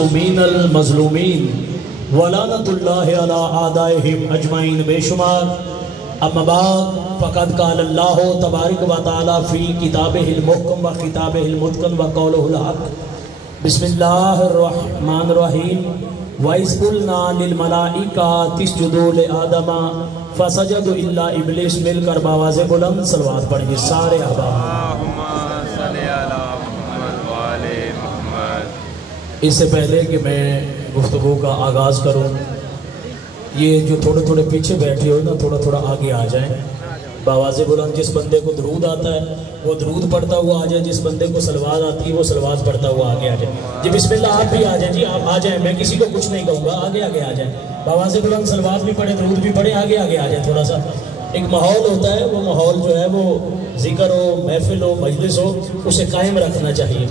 المعصومین المظلومین ولعنۃ اللہ علی اعدائہم اجمعین بے شمار اما بعد فقد قال اللہ تبارک و تعالی فی کتابہ المحکم و خطابہ المتقن و قولہ الحق بسم اللہ الرحمن الرحیم وَإِذْ قُلْنَا لِلْمَلَائِكَةِ اسْجُدُوا لِآدَمَ فَسَجَدُوا إِلَّا إِبْلِيسَ مل کر باواز بلند صلوات پڑھیں گے سارے احباب۔ اس سے پہلے کہ میں گفتگو کا آغاز کروں، یہ جو تھوڑے تھوڑے پیچھے بیٹھے ہو نا تھوڑا تھوڑا آگے آ جائیں۔ باواز بلند جس بندے کو درود آتا ہے وہ درود پڑھتا ہوا آ جائے، جس بندے کو صلوات آتی ہے وہ صلوات پڑھتا ہوا آگے آ جائے۔ جی بسم اللہ آپ بھی آ جائیں، جی آپ آ جائیں، میں کسی کو کچھ نہیں کہوں گا، آگے آگے آ جائیں۔ باواز بلند صلوات بھی پڑھیں، درود بھی پڑھیں، آگے آگے آ جائیں۔ تھوڑا سا ایک ماحول ہوتا ہے، وہ ماحول جو ہے وہ ذکر ہو، محفل ہو، مجلس ہو، اسے قائم رکھنا چاہیے۔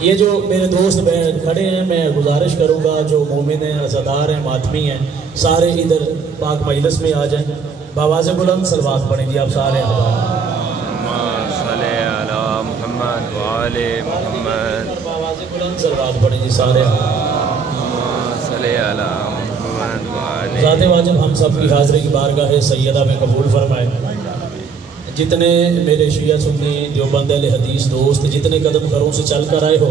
یہ جو میرے دوست کھڑے ہیں، میں گزارش کروں گا جو مومن ہیں، عزادار ہیں، ماتمی ہیں، سارے ادھر پاک مجلس میں آ جائیں، باواز بلند صلوات پڑھیں گے آپ سارے۔ باواز بلند صلوات پڑھیں گے سارے۔ ذات واجب ہم سب کی حاضری کی بارگاہ سیدہ میں قبول فرمائے۔ جتنے میرے شیعہ سنی دیوبند اہل حدیث دوست جتنے قدم گھروں سے چل کر آئے ہو،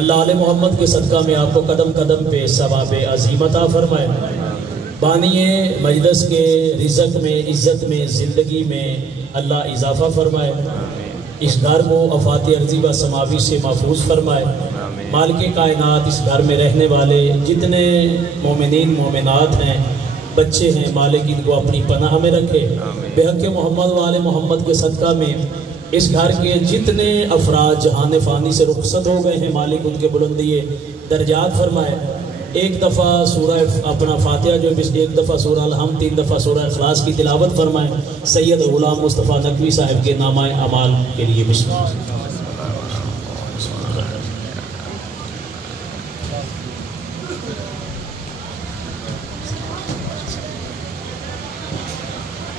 اللہ علیہ محمد کے صدقہ میں آپ کو قدم قدم پہ ثواب عظیم عطا فرمائے۔ بانی مجلس کے رزق میں، عزت میں، زندگی میں اللہ اضافہ فرمائے۔ اس گھر کو آفات ارضی و سماوی سے محفوظ فرمائے۔ مالک کائنات اس گھر میں رہنے والے جتنے مومنین مومنات ہیں، بچے ہیں، مالک ان کو اپنی پناہ میں رکھے۔ بے حق محمد والے محمد کے صدقہ میں اس گھر کے جتنے افراد جہان فانی سے رخصت ہو گئے ہیں، مالک ان کے بلندی درجات فرمائے۔ ایک دفعہ سورہ اپنا فاتحہ جو ایک دفعہ سورہ الحمد، 3 دفعہ سورہ اخلاص کی تلاوت فرمائے۔ سید غلام مصطفیٰ نقوی صاحب کے نامہ اعمال کے لیے بسم اللہ۔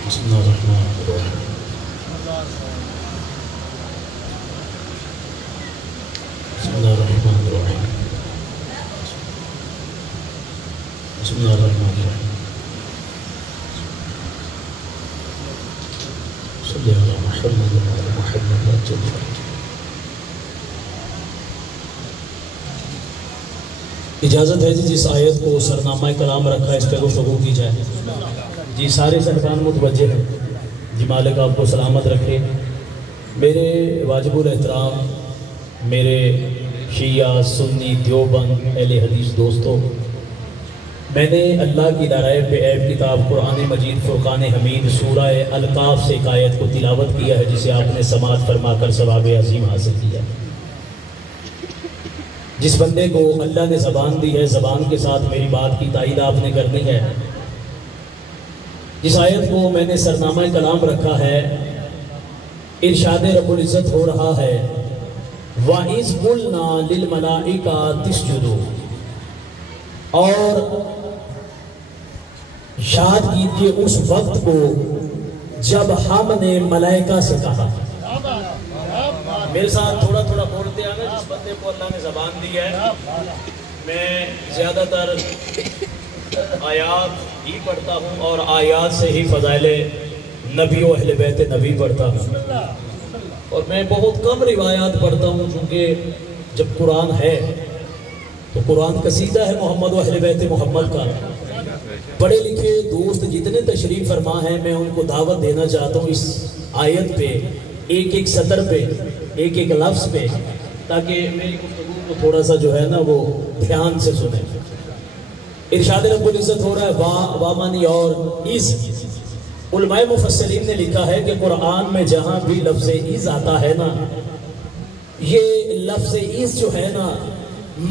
بسم اللہ الرحمن الرحیم۔ بسم اللہ الرحمن الرحیم۔ بسم اللہ الرحمن الرحیم۔ صلی اللہ علیہ محمد اجازت ہے جی، جس آیت کو سرنامہ کلام رکھا ہے اس پہ گفتگو کی جائے۔ جی سارے سرکان متوجہ ہیں، جی مالک آپ کو سلامت رکھے۔ میرے واجب الاحترام میرے شیعہ سنی دیوبند اہل حدیث دوستو، میں نے اللہ کی دارائے پہ عیب کتاب قرآن مجید فرقان حمید سورہ القاف سے ایک آیت کو تلاوت کیا ہے، جسے آپ نے سماعت فرما کر ثواب عظیم حاصل کیا۔ جس بندے کو اللہ نے زبان دی ہے، زبان کے ساتھ میری بات کی تائید آپ نے کرنی ہے۔ جس آیت کو میں نے سرنامہ کلام رکھا ہے، ارشاد رب العزت ہو رہا ہے وَإِذْ قُلْنَا لِلْمَلَائِكَةِ اسْجُدُوا، اور یاد کیجئے اس وقت کو جب ہم نے ملائکہ سے کہا۔ میرے ساتھ تھوڑا تھوڑا بولتے آنا، جس بندے کو اللہ نے زبان دی ہے۔ میں زیادہ تر آیات ہی پڑھتا ہوں اور آیات سے ہی فضائل نبی و اہل بیت نبی پڑھتا ہوں، اور میں بہت کم روایات پڑھتا ہوں، کیونکہ جب قرآن ہے تو قرآن قصیدہ ہے محمد و اہل بیت محمد کا۔ پڑھے لکھے دوست جتنے تشریف فرما ہیں، میں ان کو دعوت دینا چاہتا ہوں اس آیت پہ، ایک ایک سطر پہ، ایک ایک لفظ پہ، تاکہ میری گفتگو کو تھوڑا سا جو ہے نا وہ دھیان سے سنیں۔ ارشاد رب العزت ہو رہا ہے وامانی اور از۔ علماء مفسرین نے لکھا ہے کہ قرآن میں جہاں بھی لفظ از آتا ہے نا، یہ لفظ از جو ہے نا،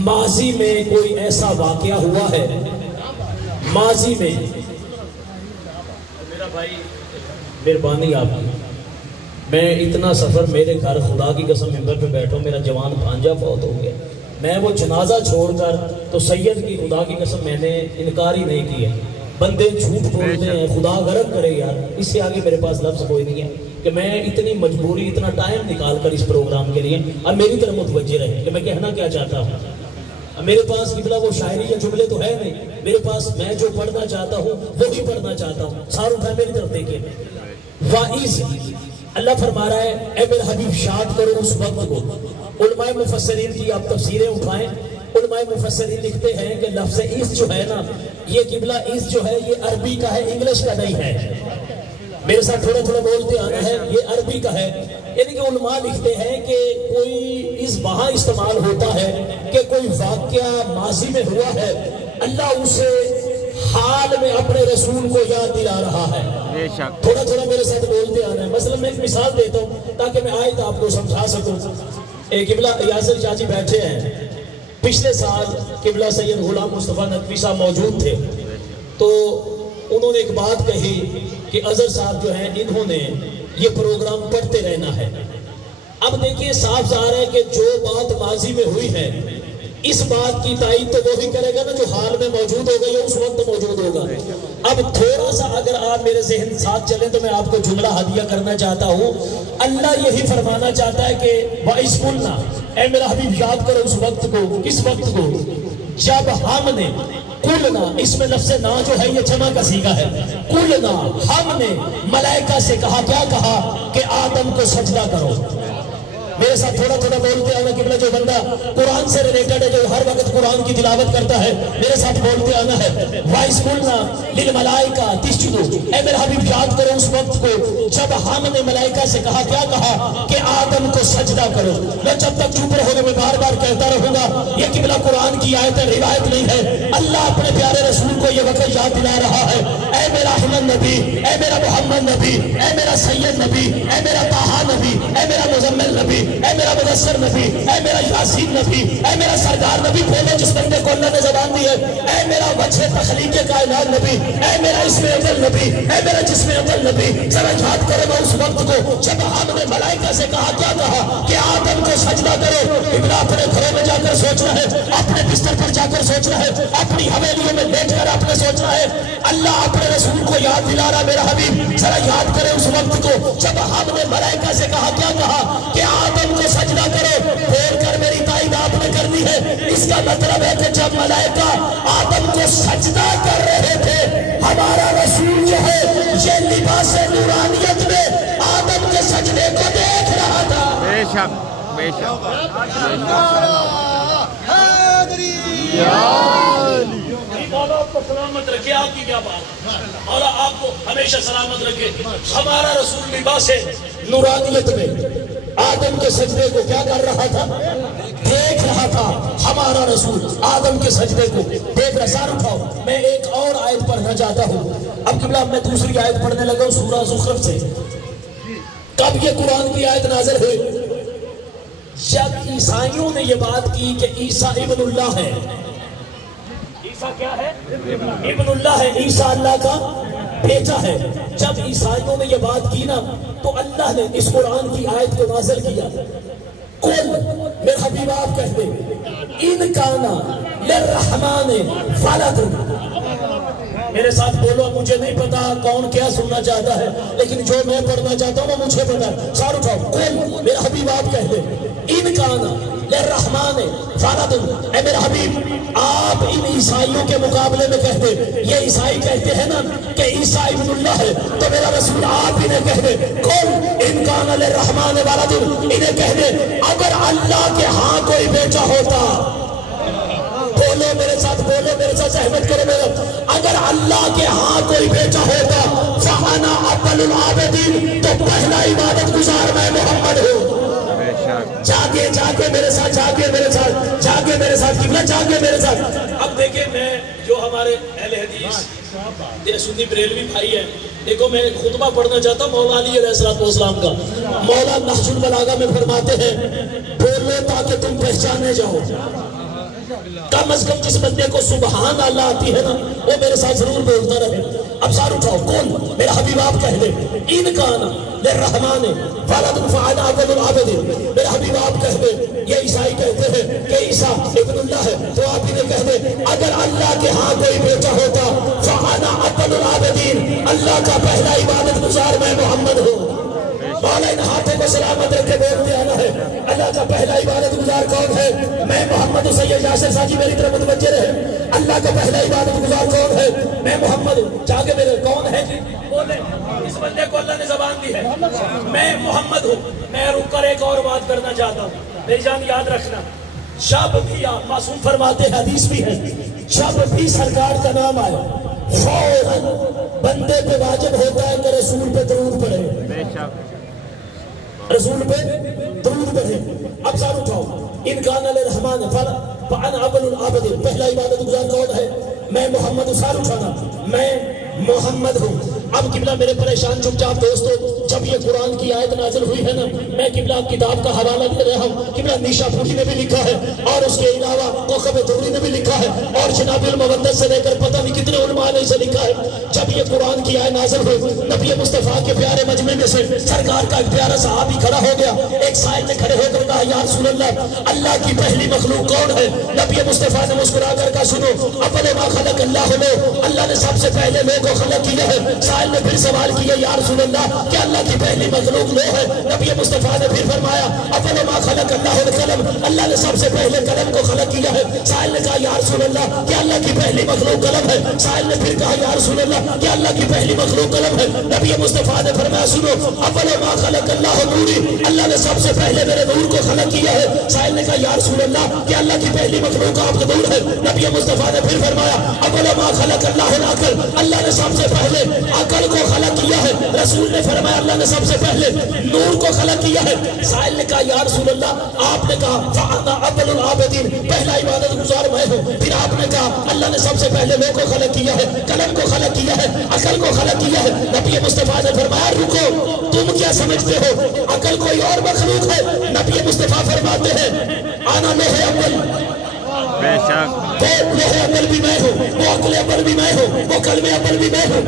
ماضی میں کوئی ایسا واقعہ ہوا ہے، ماضی میں۔ میرا بھائی مہربانی آپ کی، میں اتنا سفر میرے گھر خدا کی قسم ممبر پہ بیٹھوں، میرا جوان بھانجا فوت ہو گیا، میں وہ جنازہ چھوڑ کر تو سید کی خدا کی قسم میں نے انکار ہی نہیں کیا۔ بندے جھوٹ بولتے ہیں، خدا غرق کرے یار، اس سے آگے میرے پاس لفظ کوئی نہیں ہے کہ میں اتنی مجبوری اتنا ٹائم نکال کر اس پروگرام کے لیے اب میری طرف متوجہ رہے کہ میں کہنا کیا چاہتا ہوں. اب میرے پاس قبلہ وہ شاعری یا جملے تو ہے نہیں, میرے پاس میں جو پڑھنا چاہتا ہوں وہی پڑھنا چاہتا ہوں. سارے اٹھائے میری طرف دیکھیں. واعظ اللہ فرما رہا ہے اے میرے حبیب شاد کرو اس وقت کو. علماء مفسرین کی آپ تفسیریں اٹھائیں. علماء مفسرین لکھتے ہیں کہ لفظ عیس جو ہے نا, یہ قبلہ عیس جو ہے یہ عربی کا ہے, انگلش کا نہیں ہے. میرے ساتھ تھوڑا تھوڑا بولتے آنا ہے, یہ عربی کا ہے. یعنی کہ علماء لکھتے ہیں کہ کوئی اس وہاں استعمال ہوتا ہے کہ کوئی واقعہ ماضی میں ہوا ہے, اللہ اسے حال میں اپنے رسول کو یاد دلا رہا ہے. تھوڑا تھوڑا میرے ساتھ بولتے آنا ہے. مثلا میں ایک مثال دیتا ہوں تاکہ میں آیت آپ کو سمجھا سکوں. قبلہ یاسر چاچی بیٹھے ہیں, پچھلے سال قبلہ سید غلام مصطفیٰ ندوی صاحب موجود تھے, تو انہوں نے ایک بات کہی کہ اظہر صاحب جو ہیں انہوں نے یہ پروگرام پڑھتے رہنا ہے. اب دیکھیے صاف ظاہر ہے کہ جو بات ماضی میں ہوئی ہے اس بات کی تائید تو وہی کرے گا نا جو حال میں موجود ہوگا یا اس وقت موجود ہوگا. اب تھوڑا سا اگر آپ میرے ذہن ساتھ چلیں تو میں آپ کو جملہ ہدیہ کرنا چاہتا ہوں. اللہ یہی فرمانا چاہتا ہے کہ وَإِذْ قُلْنَا, اے میرا حبیب یاد کرو اس وقت کو. کس وقت کو؟ جب ہم نے قلنا, اس میں لفظ نا جو ہے یہ جمع کا صیغہ ہے. قلنا, ہم نے ملائکہ سے کہا, کیا کہا کہ آدم کو سجدہ کرو. میرے ساتھ تھوڑا تھوڑا بولتے آنا. قبلہ جو بندہ قرآن سے ریلیٹڈ ہے, جو ہر وقت قرآن کی تلاوت کرتا ہے, میرے ساتھ بولتے آنا ہے. وَإِذْ قُلْنَا لِلْمَلَائِكَةِ اسْجُدُوا, اے میرے حبیب یاد کرو اس وقت کو جب ہم نے ملائکہ سے کہا, کیا کہا کہ آدم کو سجدہ کرو. میں جب تک چپ رہو گے میں بار بار کہتا رہوں گا, یہ قبلہ قرآن کی آیت ہے, روایت نہیں ہے. اللہ اپنے پیارے رسول کو یہ وقت یاد دلا رہا ہے. اے میرا احمد نبی, اے میرا محمد نبی, اے میرا سید نبی, اے میرا طٰہٰ نبی, اے میرا مزمل نبی, اے میرا مدثر نبی, اے میرا یاسین نبی, اے میرا سردار نبی, پہلے جس بندے کو اللہ نے زبان دی ہے, اے میرا وجہ تخلیق کائنات نبی, اے میرا اسم اول نبی, اے میرا جسم اول نبی. ذرا یاد کرو اس وقت کو جب ہم نے ملائکہ سے کہا, کیا کہا کہ آدم کو سجدہ کرو. ابن اپنے گھروں میں جا کر سوچنا ہے, اپنے بستر پر جا کر سوچنا ہے, اپنی حویلیوں میں لیٹ کر آپ نے سوچنا ہے. اللہ اپنے رسول کو یاد دلا رہا. میرا حبیب ذرا یاد کرے اس وقت کو جب ہم نے ملائکہ سے کہا, کیا کہا کہ آدم کو سجدہ کرو. بول کر میری تائید آپ نے کرنی ہے. اس کا مطلب ہے کہ جب ملائکہ آدم کو سجدہ کر رہے تھے, ہمارا رسول جو ہے یہ لباس نورانیت میں آدم کے سجدے کو دیکھ رہا تھا. بے شک, بے شک. مولا آپ کو سلامت رکھے. آپ کی کیا بات, مولا آپ کو ہمیشہ سلامت رکھے. ہمارا رسول لباس نورانیت میں آدم کے سجدے کو کیا کر رہا تھا, دیکھ رہا تھا. ہمارا رسول آدم کے سجدے کو دیکھ رہا. سار اٹھاؤ, میں ایک اور آیت پڑھنا چاہتا ہوں. اب قبلہ میں دوسری آیت پڑھنے لگا ہوں سورہ زخرف سے. کب یہ قرآن کی آیت نازل ہوئی؟ جب عیسائیوں نے یہ بات کی کہ عیسیٰ ابن اللہ ہے. عیسیٰ کیا ہے؟ ابن اللہ ہے. عیسیٰ اللہ کا بیٹا ہے. جب عیسائیوں نے یہ بات کی نا تو اللہ نے اس قرآن کی آیت کو نازل کیا. قل, میرے حبیب آپ کہہ دیں, ان کانا للرحمن ولد. میرے ساتھ بولو, مجھے نہیں پتا کون کیا سننا چاہتا ہے, لیکن جو میں پڑھنا چاہتا ہوں وہ مجھے پتا ہے. سار اٹھاؤ. قل, میرے حبیب آپ کہہ دیں, ان کانا للرحمن ولد. اے میرے حبیب آپ ان عیسائیوں کے مقابلے میں کہتے, یہ عیسائی کہتے ہیں نا کہ عیسیٰ ابن اللہ ہے, تو میرا رسول آپ انہیں کہہ دے, قل ان کان للرحمن ولد. انہیں کہہ دے اگر اللہ کے ہاں کوئی بیٹا ہوتا. بولو میرے ساتھ, بولو میرے ساتھ, احمد کرو میرا. اگر اللہ کے ہاں کوئی بیٹا ہوتا, فانا اول العابدین, تو پہلا عبادت گزار میں محمد ہوں. جاگے جاگے میرے ساتھ, جاگے میرے ساتھ, جاگے میرے ساتھ, قبلہ جاگے میرے ساتھ. اب دیکھیں, میں جو ہمارے اہل حدیث سنی بریلوی بھائی ہیں, دیکھو میں خطبہ پڑھنا چاہتا ہوں مولا علی علیہ السلام کا. مولا نہج البلاغہ میں فرماتے ہیں, بولو تاکہ تم پہچانے جاؤ. کم از کم جس بندے کو سبحان اللہ آتی ہے نا وہ میرے ساتھ ضرور بولتا رہے. اب سار اٹھاؤ. کون, میرا حبیب آپ کہہ دیں, ان کانا للرحمن ولد فانا اول العابدین. میرا حبیب آپ کہہ دیں, یہ عیسائی کہتے ہیں کہ عیسیٰ ابن اللہ ہے, تو آپ انہیں کہہ دیں اگر اللہ کے ہاں کوئی بیٹا ہوتا, فانا اول العابدین, اللہ کا پہلا عبادت گزار میں محمد ہوں. مولا ان ہاتھوں کو سلامت رکھے بولتے آنا ہے اللہ کا پہلا عبادت گزار کون ہے؟ میں محمد ہوں۔ سید یاسر ساجی میری طرف متوجہ رہے۔ اللہ کا پہلا عبادت گزار کون ہے؟ میں محمد ہوں۔ جاگے میرے کون ہے جی؟ بولے اس بندے کو اللہ نے زبان دی ہے، میں محمد ہوں۔ میں رک کر ایک اور بات کرنا چاہتا ہوں، میری جان یاد رکھنا، جب بھی آپ معصوم فرماتے حدیث بھی ہے، جب بھی سرکار کا نام آئے فوراً بندے پہ واجب ہوتا ہے کہ رسول پہ درود پڑھے، رسول پہ درود پڑھے۔ اب سار اٹھاؤ، ان کان الرحمن فانا ابل العابد، پہلا عبادت گزار کون ہے؟ میں محمد ہوں۔ سار اٹھانا، میں محمد ہوں۔ اب قبلہ میرے پریشان چپ چاپ دوستو، جب یہ قرآن کی آیت نازل ہوئی ہے نا، میں قبلہ کتاب کا حوالہ دے رہا ہوں، قبلہ نیشا پوری نے بھی لکھا ہے اور اس کے علاوہ کوکب دوری نے بھی لکھا ہے اور جناب المودت سے لے کر پتہ نہیں کتنے علماء نے اسے لکھا ہے۔ جب یہ قرآن کی آیت نازل ہوئی، نبی مصطفیٰ کے پیارے مجمع میں سے سرکار کا ایک پیارا صحابی کھڑا ہو گیا، ایک سائل نے کھڑے ہو کر کہا یا رسول اللہ، اللہ کی پہلی مخلوق کون ہے؟ نبی مصطفیٰ نے مسکرا کر کہا سنو، اول ما خلق اللہ لو، اللہ نے سب سے پہلے لوگوں کو خلق کیا ہے۔ سائل نے پھر سوال کیا یا رسول اللہ، کیا اللہ کی پہلی مخلوق لو ہے؟ نبی مصطفیٰ نے پھر فرمایا اول ما خلق اللہ القلم، اللہ نے سب سے پہلے قلم کو خلق کیا ہے۔ سائل نے کہا یا رسول اللہ، کیا اللہ کی پہلی مخلوق قلم ہے؟ سائل نے پھر کہا یا رسول اللہ، کیا اللہ کی پہلی مخلوق قلم ہے؟ نبی مصطفیٰ نے فرمایا سنو، اول ما خلق اللہ نوری، اللہ نے سب سے پہلے میرے نور کو خلق کیا ہے۔ سائل نے کہا یا رسول اللہ، کیا اللہ کی پہلی مخلوق آپ کا نور ہے؟ نبی مصطفیٰ نے پھر فرمایا اول ما خلق اللہ العقل، اللہ نے سب سے پہلے عقل کو خلق کیا ہے۔ رسول نے فرمایا اللہ نے سب سے پہلے نور کو خلق کیا ہے۔ سائل نے کہا یا رسول اللہ، آپ نے کہا فانا اول العابدین، پہلا عبادت گزار میں ہوں۔ پھر آپ نے کہا اللہ نے سب سے پہلے لوح کو خلق کیا ہے، قلم کو خلق کیا ہے، عقل کو خلق کیا ہے۔ نبی مصطفیٰ نے فرمایا رکو، تم کیا سمجھتے ہو عقل کوئی اور مخلوق ہے؟ نبی مصطفیٰ فرماتے ہیں آنا لوح اول، بے شک وہ لوح اول بھی میں ہوں، وہ عقل اول بھی میں ہوں، وہ قلم اول بھی میں ہوں۔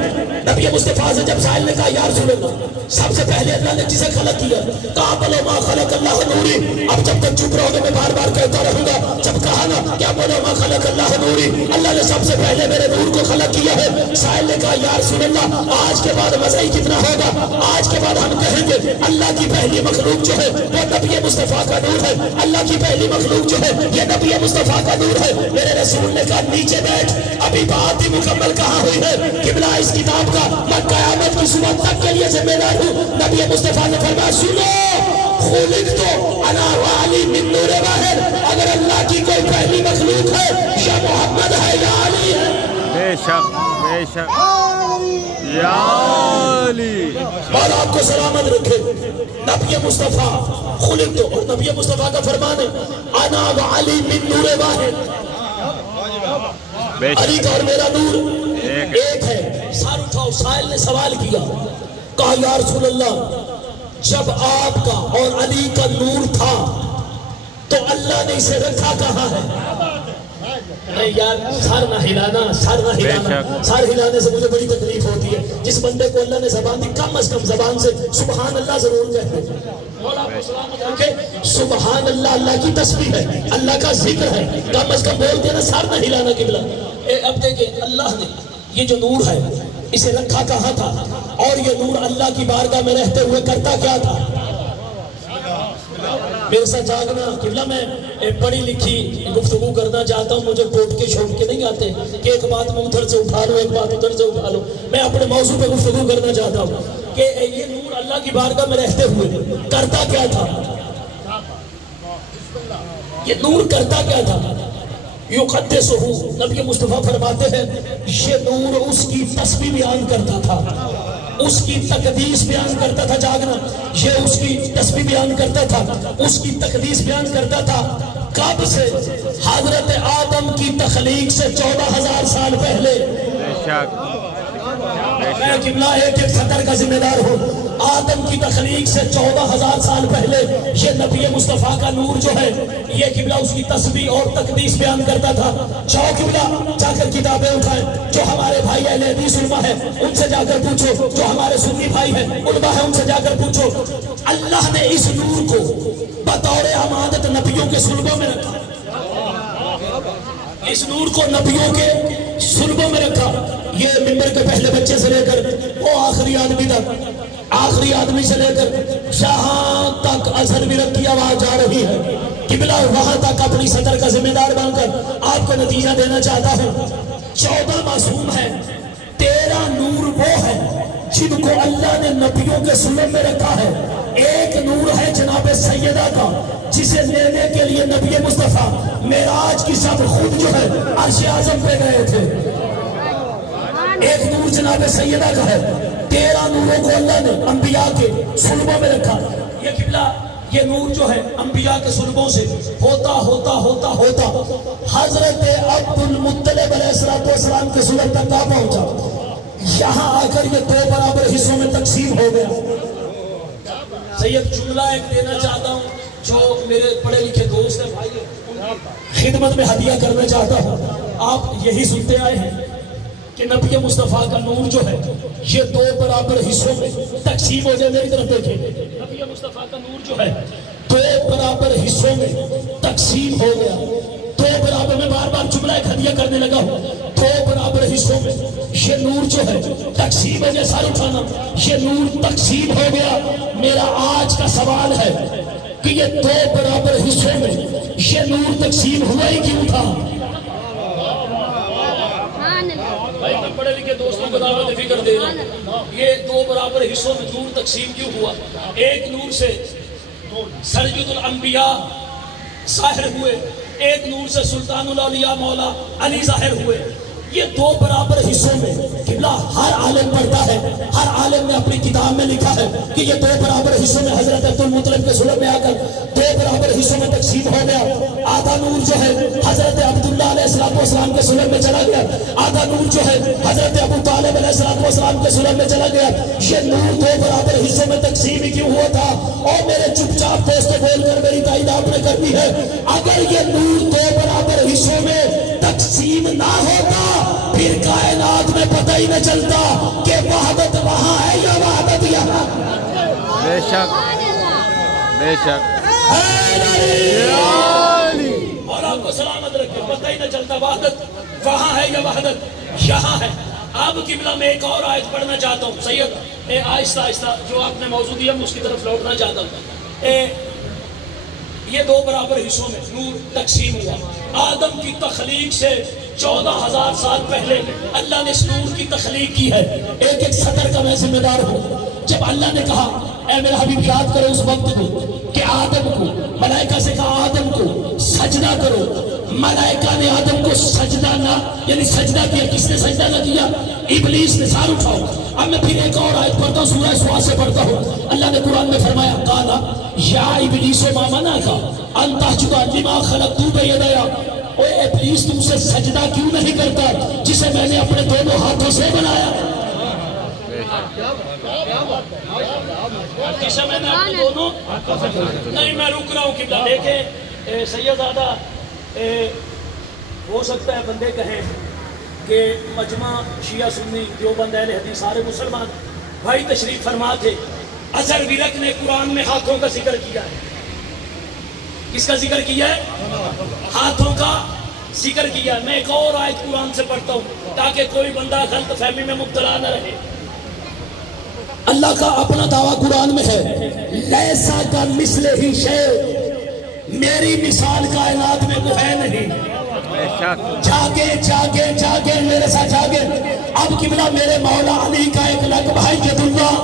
نبی مصطفیٰ سے جب سائل نے کہا یا رسول اللہ، سب سے پہلے اللہ نے جسے خلق کیا، کہا بلو ما خلق اللہ نوری۔ اب جب تک چپ رہو گے میں بار بار کہتا رہوں گا، جب کہا نا کیا بلو ما خلق اللہ نوری، اللہ نے سب سے پہلے میرے نور کو خلق کیا ہے۔ سائل نے کہا یا رسول اللہ، آج کے بعد مزہ ہی کتنا ہوگا، آج کے بعد ہم کہیں گے اللہ کی پہلی مخلوق جو ہے وہ نبی مصطفیٰ کا نور ہے، اللہ کی پہلی مخلوق جو ہے یہ نبی مصطفیٰ کا نور ہے۔ میرے رسول نے کہا نیچے بیٹھ، ابھی بات ہی مکمل کہاں ہوئی ہے؟ قبلہ اس کتاب کا میں قیامت کی صبح تک کے لیے ذمہ دار ہوں۔ نبی مصطفیٰ نے فرمایا سنو، خلقت انا وعلی من نور واحد، اگر اللہ کی کوئی پہلی مخلوق ہے یا محمد ہے یا علی ہے۔ بے شک بے شک یا علی، مولا آپ کو سلامت رکھے۔ نبی مصطفیٰ خلقت، اور نبی مصطفیٰ کا فرمان ہے انا وعلی من نور واحد، علی کا اور میرا نور ایک ہے۔ سار اٹھاؤ، سائل نے سوال کیا، کہا یا رسول اللہ، جب آپ کا اور علی کا نور تھا تو اللہ نے اسے رکھا کہاں ہے؟ نہیں یار، سر نہ ہلانا، سر نہ ہلانا، سر ہلانے سے مجھے بڑی تکلیف ہوتی ہے۔ جس بندے کو اللہ نے زبان دی، کم از کم زبان سے سبحان اللہ ضرور کہتے ہیں۔ مولا آپ کو سلامت رکھے، سبحان اللہ اللہ کی تسبیح ہے، اللہ کا ذکر ہے، کم از کم بولتے نا، سر نہ ہلانا قبلہ۔ اب دیکھیں اللہ نے یہ جو نور ہے اسے رکھا کہاں تھا، اور یہ نور اللہ کی بارگاہ میں رہتے ہوئے کرتا کیا تھا؟ میرے ساتھ جاگنا قبلہ، میں پڑھی لکھی گفتگو کرنا چاہتا ہوں، مجھے کوٹ کے شوق کے نہیں آتے کہ ایک بات میں ادھر سے اٹھا لوں ایک بات ادھر سے اٹھا لوں۔ میں اپنے موضوع پہ گفتگو کرنا چاہتا ہوں کہ یہ نور اللہ کی بارگاہ میں رہتے ہوئے کرتا کیا تھا، یہ نور کرتا کیا تھا؟ یقدسہ، نبی مصطفیٰ فرماتے ہیں یہ نور اس کی تسبیح بیان کرتا تھا، اس کی تقدیس بیان کرتا تھا۔ جاگنا، یہ اس کی تسبیح بیان کرتا تھا، اس کی تقدیس بیان کرتا تھا۔ کب سے؟ حضرت آدم کی تخلیق سے 14,000 سال پہلے۔ میں قبلہ ایک سطر کا ذمہ دار ہوں۔ آدم کی تخلیق سے 14,000 سال پہلے یہ نبی مصطفیٰ کا نور جو ہے یہ قبلہ اس کی تسبیح اور تقدیس بیان کرتا تھا۔ جاؤ قبلہ، جا کر کتابیں اٹھائیں، جو ہمارے بھائی اہل حدیث علماء ہیں ان سے جا کر پوچھو، جو ہمارے سنی بھائی ہیں علماء ہیں ان سے جا کر پوچھو۔ اللہ نے اس نور کو بطور امانت نبیوں کے صلبوں میں رکھا، اس نور کو نبیوں کے صلبوں میں رکھا۔ یہ ممبر کے پہلے بچے سے لے کر وہ آخری آدمی تک آخری آدمی سے لے کر جہاں تک اظہر ورق کی آواز جا رہی ہے قبلہ وہاں تک اپنی صدر کا ذمہ دار بن کر آپ کو نتیجہ دینا چاہتا ہوں 14 معصوم ہے، 13 نور وہ ہے جن کو اللہ نے نبیوں کے سلم میں رکھا ہے، ایک نور ہے جناب سیدہ کا جسے لینے کے لیے نبی مصطفیٰ معراج کی شب خود جو ہے عرش اعظم پہ گئے تھے، ایک نور جناب سیدہ کا ہے، 13 نوروں کو اللہ نے انبیاء کے سلبوں میں رکھا۔ یہ قبلہ یہ نور جو ہے انبیاء کے سلبوں سے ہوتا ہوتا ہوتا ہوتا حضرت عبد المطلب علیہ السلام کے سلب تک آ پہنچا، یہاں آ کر یہ 2 برابر حصوں میں تقسیم ہو گیا۔ سید جملہ ایک دینا چاہتا ہوں جو میرے پڑھے لکھے دوست ہیں بھائی خدمت میں ہدیہ کرنا چاہتا ہوں۔ آپ یہی سنتے آئے ہیں کہ نبی مصطفیٰ کا نور جو ہے یہ 2 برابر حصوں میں تقسیم ہو جائے۔ میری طرف دیکھیں، نبی مصطفیٰ کا نور جو ہے 2 برابر حصوں میں تقسیم ہو گیا۔ 2 برابر میں بار بار جملہ ایک ہدیہ کرنے لگا ہوں، 2 برابر حصوں میں یہ نور جو ہے تقسیم ہے۔ جیسا اٹھانا یہ نور تقسیم ہو گیا۔ میرا آج کا سوال ہے کہ یہ 2 برابر حصوں میں یہ نور تقسیم ہوا ہی کیوں تھا؟ بھائی میں پڑھے لکھے دوستوں کو دعوت فکر دے رہا ہوں، یہ 2 برابر حصوں میں نور تقسیم کیوں ہوا؟ ایک نور سے سرجد الانبیاء ظاہر ہوئے، ایک نور سے سلطان الاولیاء مولا علی ظاہر ہوئے۔ یہ 2 برابر حصوں میں قبلہ ہر عالم پڑھتا ہے، ہر عالم نے اپنی کتاب میں لکھا ہے کہ یہ 2 برابر حصوں میں حضرت عبد المطلب کے سلب میں آ کر 2 برابر حصوں میں تقسیم ہو گیا۔ آدھا نور جو ہے حضرت عبداللہ علیہ السلام کے سلب میں چلا گیا، آدھا نور جو ہے حضرت ابو طالب علیہ السلام کے سلب میں چلا گیا۔ یہ نور 2 برابر حصوں میں تقسیم ہی کیوں ہوا تھا؟ اور میرے چپ چاپ دوستوں بول کر میری تائید آپ نے کرنی ہے، اگر یہ نور 2 برابر حصوں میں تقسیم نہ ہوتا پھر کائنات میں پتہ ہی نہ چلتا کہ وحدت وہاں ہے یا وحدت یہاں۔ بے شک بے شک اور آپ کو سلامت رکھے، پتہ ہی نہ چلتا وحدت وہاں ہے یا وحدت یہاں ہے۔ اب قبلہ میں ایک اور آیت پڑھنا چاہتا ہوں سید، آہستہ آہستہ جو آپ نے موضوع دیا میں اس کی طرف لوٹنا چاہتا ہوں۔ یہ 2 برابر حصوں میں نور تقسیم ہوا۔ آدم کی تخلیق سے 14,000 سال پہلے اللہ نے اس نور کی تخلیق کی ہے۔ ایک ایک سطر کا میں ذمہ دار ہوں۔ جب اللہ نے کہا اے میرا حبیب یاد کرو اس وقت کو کہ آدم کو ملائکہ سے کہا آدم کو سجدہ کرو، ملائکہ نے آدم کو سجدہ نہ یعنی سجدہ کیا، کس نے سجدہ نہ کیا؟ ابلیس نے۔ سار اٹھاؤ، اب میں پھر ایک اور آیت پڑھتا ہوں، سورہ سواد سے پڑھتا ہوں۔ اللہ نے قرآن میں فرمایا قال یا ابلیس ما منعک ان تسجد لما خلقت بیدی، اوے ابلیس تم سے سجدہ کیوں نہیں کرتا جسے میں نے اپنے 2 ہاتھوں سے بنایا؟ جسے میں نے اپنے 2 نہیں، میں رک رہا ہوں قبلہ۔ دیکھیں سیدزادہ، ہو سکتا ہے بندے کہیں کہ مجمع شیعہ سنی دیوبند اہل حدیث سارے مسلمان بھائی تشریف فرما تھے، اظہر ورق نے قرآن میں ہاتھوں کا ذکر کیا ہے۔ کس کا ذکر کیا ہے؟ ہاتھوں کا ذکر کیا ہے۔ میں ایک اور آیت قرآن سے پڑھتا ہوں تاکہ کوئی بندہ غلط فہمی میں مبتلا نہ رہے۔ اللہ کا اپنا دعویٰ قرآن میں ہے، لیسا کا مثل ہی شے، میری مثال کائنات میں کوئی ہے نہیں۔ جاگے جاگے جاگے میرے ساتھ جاگے۔ اب قبلہ میرے مولا علی کا ایک لقب ہے ید اللہ۔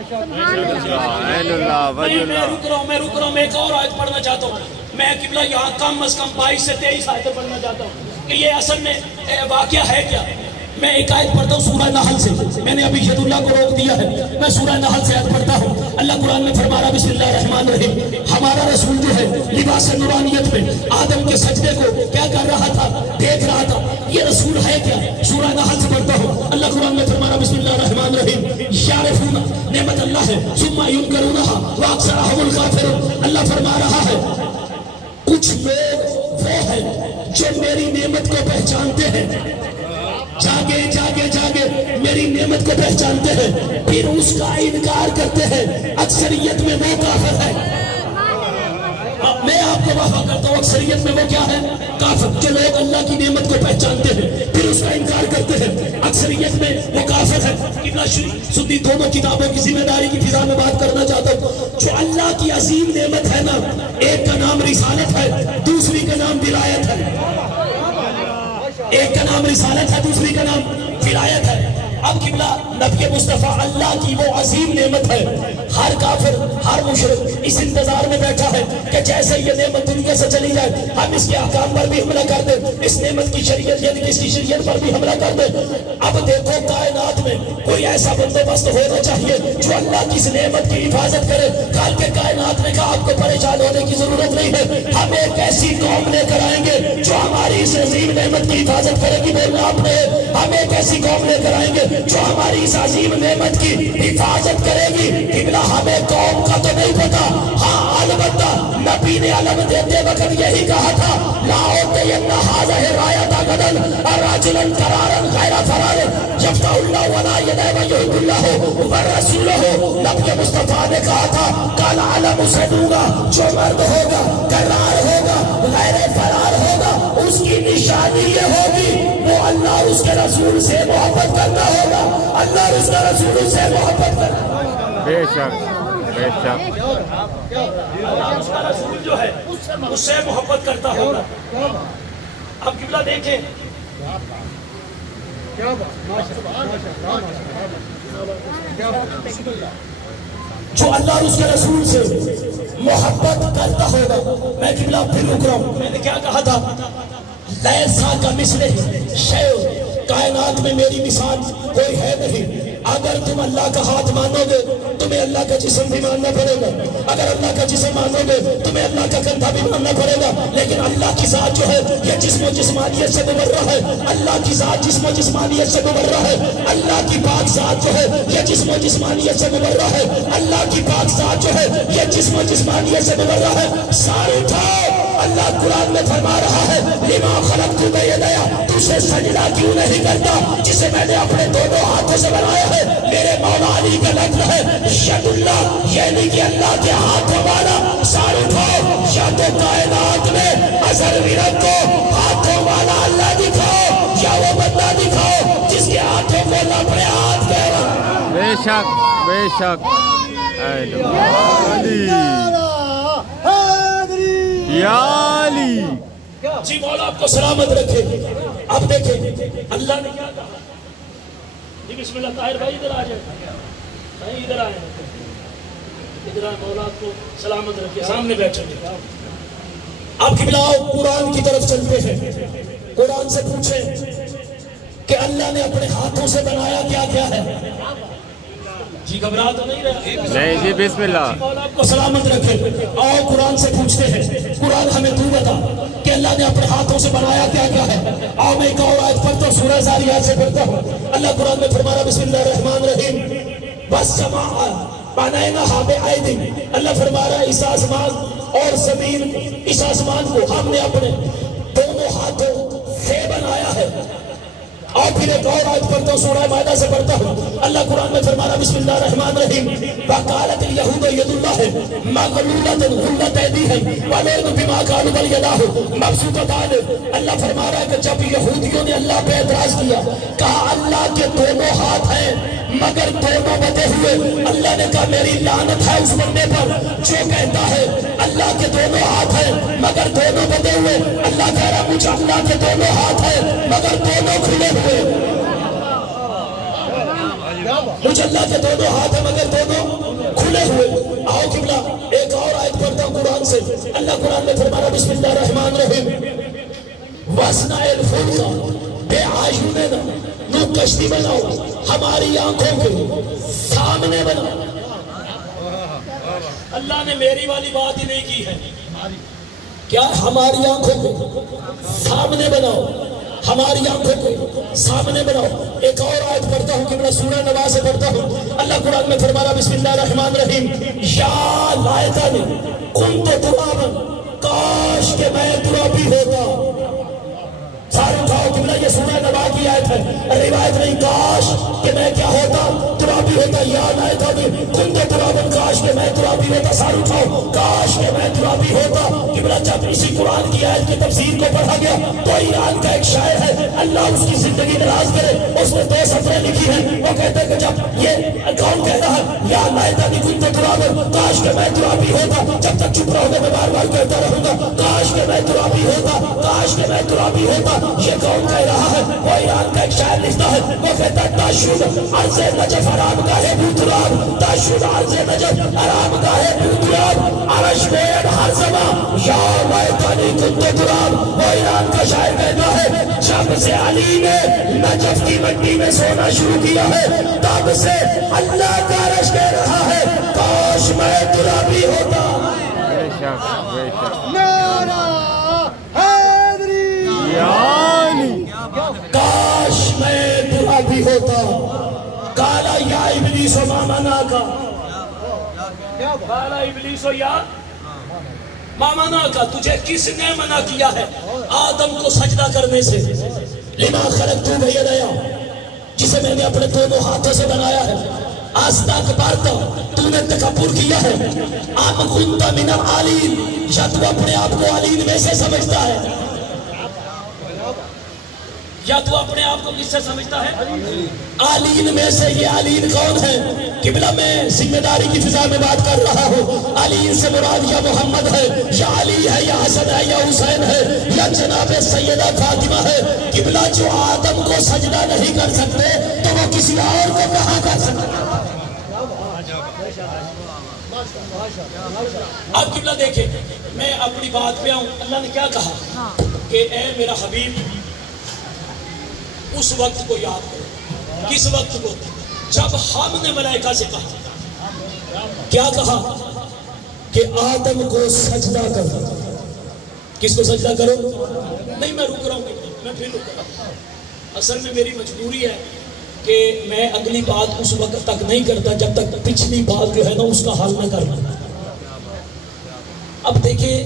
میں رک رہا ہوں، میں ایک اور آیت پڑھنا چاہتا ہوں۔ میں قبلہ یہاں کم از کم 22 سے 23 آیتیں پڑھنا چاہتا ہوں کہ یہ اصل میں واقعہ ہے کیا۔ میں ایک آیت پڑھتا ہوں سورہ نحل سے، میں نے ابھی ید اللہ کو روک دیا ہے، میں سورہ نحل سے آیت پڑھتا ہوں۔ اللہ قرآن میں فرما رہا بسم اللہ الرحمن الرحیم، ہمارا رسول جو ہے لباس نورانیت میں آدم کے سجدے کو کیا کر رہا تھا؟ دیکھ رہا تھا۔ یہ رسول ہے کیا؟ سورہ نحل سے پڑھتا ہوں۔ اللہ قرآن میں فرما رہا بسم اللہ الرحمن الرحیم، یعرفون نعمت اللہ ہے ثم ینکرونہا واکثرہم الکافرون۔ اللہ فرما رہا ہے کچھ لوگ وہ ہیں جو میری نعمت کو پہچانتے ہیں، جاگے جاگے جاگے میری نعمت کو پہچانتے ہیں پھر اس کا انکار کرتے ہیں، اکثریت میں وہ کافر ہے۔ میں آپ کو وعدہ کرتا ہوں اکثریت میں وہ کیا ہے؟ کافر۔ جو لوگ اللہ کی نعمت کو پہچانتے ہیں پھر اس کا انکار کرتے ہیں، اکثریت میں وہ کافر ہے۔ قبلہ سنی دونوں کتابوں کی ذمہ داری کی فضا میں بات کرنا چاہتا ہوں. جو اللہ کی عظیم نعمت ہے نا، ایک کا نام رسالت ہے، دوسری کا نام ولایت ہے. ایک کا نام رسالت ہے، دوسری کا نام ولایت ہے. اب قبلہ نبی مصطفیٰ اللہ کی وہ عظیم نعمت ہے. ہر کافر، ہر مشرک اس انتظار میں بیٹھا ہے کہ جیسے یہ نعمت دنیا سے چلی جائے ہم اس کے احکام پر بھی حملہ کر دیں، اس نعمت کی شریعت یعنی کہ اس کی شریعت پر بھی حملہ کر دیں. اب دیکھو کائنات میں کوئی ایسا بندوبست ہونا چاہیے جو اللہ کی اس نعمت کی حفاظت کرے. خالق کائنات نے کہا آپ کو پریشان ہونے کی ضرورت نہیں ہے، ہم ایک ایسی قوم لے کر آئیں گے جو ہماری اس عظیم نعمت کی حفاظت کرے گی. بولنا آپ نے، ہم ایک ایسی قوم لے کر آئیں گے جو ہماری اس عظیم نعمت کی حفاظت کرے گی. قبلہ ہمیں قوم کا تو نہیں پتا، ہاں البتہ نبی نے علم دیتے وقت یہی کہا تھا لا اعطین ھذہ الرایۃ غدا رجلا قرارا غیر فرار یفتح اللہ ولا یدع ویحب اللہ ورسولہ. نبی مصطفیٰ نے کہا تھا کالا علم اسے دوں گا جو مرد ہوگا، قرار ہوگا، غیر فرار ہوگا. اس کی نشانی یہ ہوگی وہ اللہ اور اس کے رسول سے محبت کرنا ہوگا، اللہ اور اس کے رسول سے محبت کرنا ہوگا. بے شک بے شک. اللہ اس کا رسول جو ہے اس سے محبت کرتا ہوگا. اب قبلہ دیکھیں جو اللہ اور اس کے رسول سے محبت کرتا ہوگا. میں قبلہ پھر رک رہا ہوں، میں نے کیا کہا تھا؟ لیسا کا مثلہ شیء، کائنات میں میری مثال کوئی ہے نہیں. اگر تم اللہ کا ہاتھ مانو گے تمہیں اللہ کا جسم بھی ماننا پڑے گا، اگر اللہ کا جسم مانو گے تمہیں اللہ کا کندھا بھی ماننا پڑے گا. لیکن اللہ کی ذات جو ہے یہ جسم و جسمانیت سے مبرہ ہے. اللہ کی ذات جسم و جسمانیت سے مبرہ ہے. اللہ کی پاک ذات جو ہے یہ جسم و جسمانیت سے مبرہ ہے. اللہ کی پاک ذات جو ہے یہ جسم و جسمانیت سے مبرہ ہے. سارے اٹھاؤ، اللہ قرآن میں فرما رہا ہے لما خلقت بیدیا، تجھے سجدہ کیوں نہیں کرتا جسے میں نے اپنے دونوں ہاتھوں سے بنایا ہے. میرے مولا علی کا لفظ ہے ید اللہ، یعنی کہ اللہ کے ہاتھوں والا. سارے اٹھاؤ، یا تو کائنات میں ازل بھی رکھو ہاتھوں والا اللہ دکھاؤ، یا وہ بندہ دکھاؤ جس کے ہاتھوں کو اپنے ہاتھ کہہ رہا. بے شک بے شک. یا علی. جی مولا آپ کو سلامت رکھے. اب دیکھیں اللہ نے کیا کہا. جی بسم اللہ. طاہر بھائی ادھر آ جائیں، بھائی ادھر آئیں، ادھر آئیں. مولا آپ کو سلامت رکھے، سامنے بیٹھیں. اب قبلہ قرآن کی طرف چلتے ہیں. قرآن سے پوچھیں کہ اللہ نے اپنے ہاتھوں سے بنایا کیا کیا ہے. جی گھبرا تو نہیں رہا؟ نہیں جی بسم اللہ. مولا آپ کو سلامت رکھے. آؤ قرآن سے پوچھتے ہیں، قرآن ہمیں تو بتا کہ اللہ نے اپنے ہاتھوں سے بنایا کیا کیا ہے. آؤ میں ایک اور آیت پڑھتا ہوں، سورہ زاریات سے پڑھتا ہوں. اللہ قرآن میں فرما رہا بسم اللہ الرحمن الرحیم والسماء بنیناہا بأیدی. اللہ فرما رہا ہے اس آسمان اور زمین، اس آسمان کو ہم نے اپنے دونوں ہاتھوں سے بنایا ہے. اور پھر ایک اور آیت پڑھتا ہوں، سورہ مائدہ سے پڑھتا ہوں. اللہ قرآن میں فرمانا بسم اللہ الرحمن الرحیم وقالت الیہود ید اللہ مغلولۃ غلت ایدیہم ولعنوا بما قالوا بل یداہ مبسوطتان. اللہ فرما رہا ہے کہ جب یہودیوں نے اللہ پہ اعتراض کیا، کہا اللہ کے دونوں ہاتھ ہیں مگر دونوں بدے ہوئے. اللہ نے کہا میری لعنت ہے اس بندے پر جو کہتا ہے اللہ کے دونوں ہاتھ ہیں مگر دونوں بدے ہوئے. اللہ کہہ رہا مجھے اللہ کے دونوں ہاتھ ہیں مگر دونوں کھلے ہوئے. مجھے اللہ کے دونوں ہاتھ ہیں مگر دونوں کھلے ہوئے. آؤ قبلہ ایک اور آیت پڑھتا ہوں قرآن سے. اللہ قرآن میں فرمانا بسم اللہ الرحمن الرحیم وَاصْنَعِ الْفُلْكَ بِأَعْیُنِنَا، تو کشتی بناؤ ہماری آنکھوں کے سامنے بناؤ. اللہ نے میری والی بات ہی نہیں کی ہے. کیا ہماری آنکھوں کو سامنے بناؤ، ہماری آنکھوں کو سامنے بناؤ. ایک اور آیت پڑھتا ہوں کہ سورہ نبا سے پڑھتا ہوں. اللہ قرآن میں فرما رہا بسم اللہ الرحمن الرحیم یا لائتنی کنت ترابا، کاش کہ میں ترابی ہوتا. سارے اٹھاؤ قبلہ یہ سورہ نبا کی آیت ہے، روایت نہیں. کاش کہ میں کیا ہوتا، ترابی ہوتا. یا لائتنی کنت ترابا، کاش کہ میں ترابی ہوتا. سارے اٹھاؤ کاش کہ میں ترابی ہوتا. قبلہ جب اسی قرآن کی آیت کی تفسیر کو پڑھا گیا تو ایران کا ایک شاعر ہے، اللہ اس کی زندگی دراز کرے، اس نے 2 سطریں لکھی ہیں۔ وہ کہتے ہیں کہ جب یہ کون کہہ رہا ہے یا لیتنی کنت ترابا، کاش کہ میں ترابی ہوتا، جب تک چپ رہو گے میں بار بار کہتا رہوں گا کاش کہ میں ترابی ہوتا، کاش کہ میں ترابی ہوتا۔ یہ کون کہہ رہا ہے؟ وہ ایران کا ایک شاعر لکھتا ہے، وہ کہتا ہے تاشود عرض نجف آرام گاہ بوتراب، تاشود عرض نجف آرام گاہ بوتراب، عرش بین ہر زمان یا لیتنی کنت تراب۔ وہ ایران کا شاعر کہتا ہے جب سے علی نے نجف کی مٹی میں سونا شروع کیا ہے تب سے اللہ کا عرش کہہ رہا ہے کاش میں ترابی ہوتا۔ بے شک بے شک نعرہ حیدری، یا علی کاش میں ترابی ہوتا۔ کالا یا ابلیس و ما منعک، کالا ابلیس و یا ما منعک، تجھے کس نے منع کیا ہے آدم کو سجدہ کرنے سے؟ لما خلقت بیدیا، جسے میں نے اپنے دونوں ہاتھوں سے بنایا ہے۔ استکبرت، تو نے تکبر کیا ہے۔ ام کنت من العالین، یا تو اپنے آپ کو عالین میں سے سمجھتا ہے، یا تو اپنے آپ کو کس سے سمجھتا ہے؟ عالین میں سے۔ یہ عالین کون ہے؟ قبلہ میں ذمہ داری کی فضا میں بات کر رہا ہوں۔ عالین سے مراد یا محمد ہے، یا علی ہے، یا حسن ہے، یا حسین ہے، یا جناب سیدہ فاطمہ ہے۔ قبلہ جو آدم کو سجدہ نہیں کر سکتے تو وہ کسی اور کو کہاں کر سکتے؟ اب قبلہ دیکھیں، میں اپنی بات پہ آؤں۔ اللہ نے کیا کہا کہ اے میرا حبیب اس وقت کو یاد کرو۔ کس وقت کو؟ جب ہم نے ملائکہ سے کہا، کیا کہا کہ آدم کو سجدہ کرو۔ کس کو سجدہ کرو؟ نہیں میں رک رہا ہوں، میں پھر رک رہا ہوں۔ اصل میں میری مجبوری ہے کہ میں اگلی بات اس وقت تک نہیں کرتا جب تک پچھلی بات جو ہے نا اس کا حل نہ کرنا۔ اب دیکھیں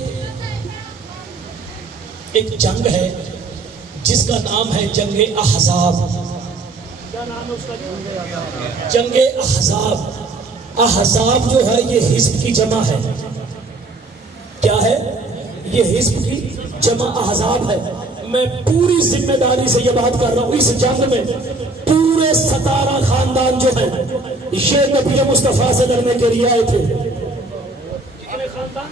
ایک جنگ ہے جس کا نام ہے جنگ احزاب۔ کیا نام ہے اس کا؟ جنگ احزاب۔ احزاب جو ہے یہ حزب کی جمع ہے۔ کیا ہے یہ؟ حزب کی جمع احزاب ہے۔ میں پوری ذمہ داری سے یہ بات کر رہا ہوں، اس جنگ میں پورے 17 خاندان جو ہیں یہ نبی مصطفیٰ سے لڑنے کے لیے آئے تھے۔ کتنے خاندان؟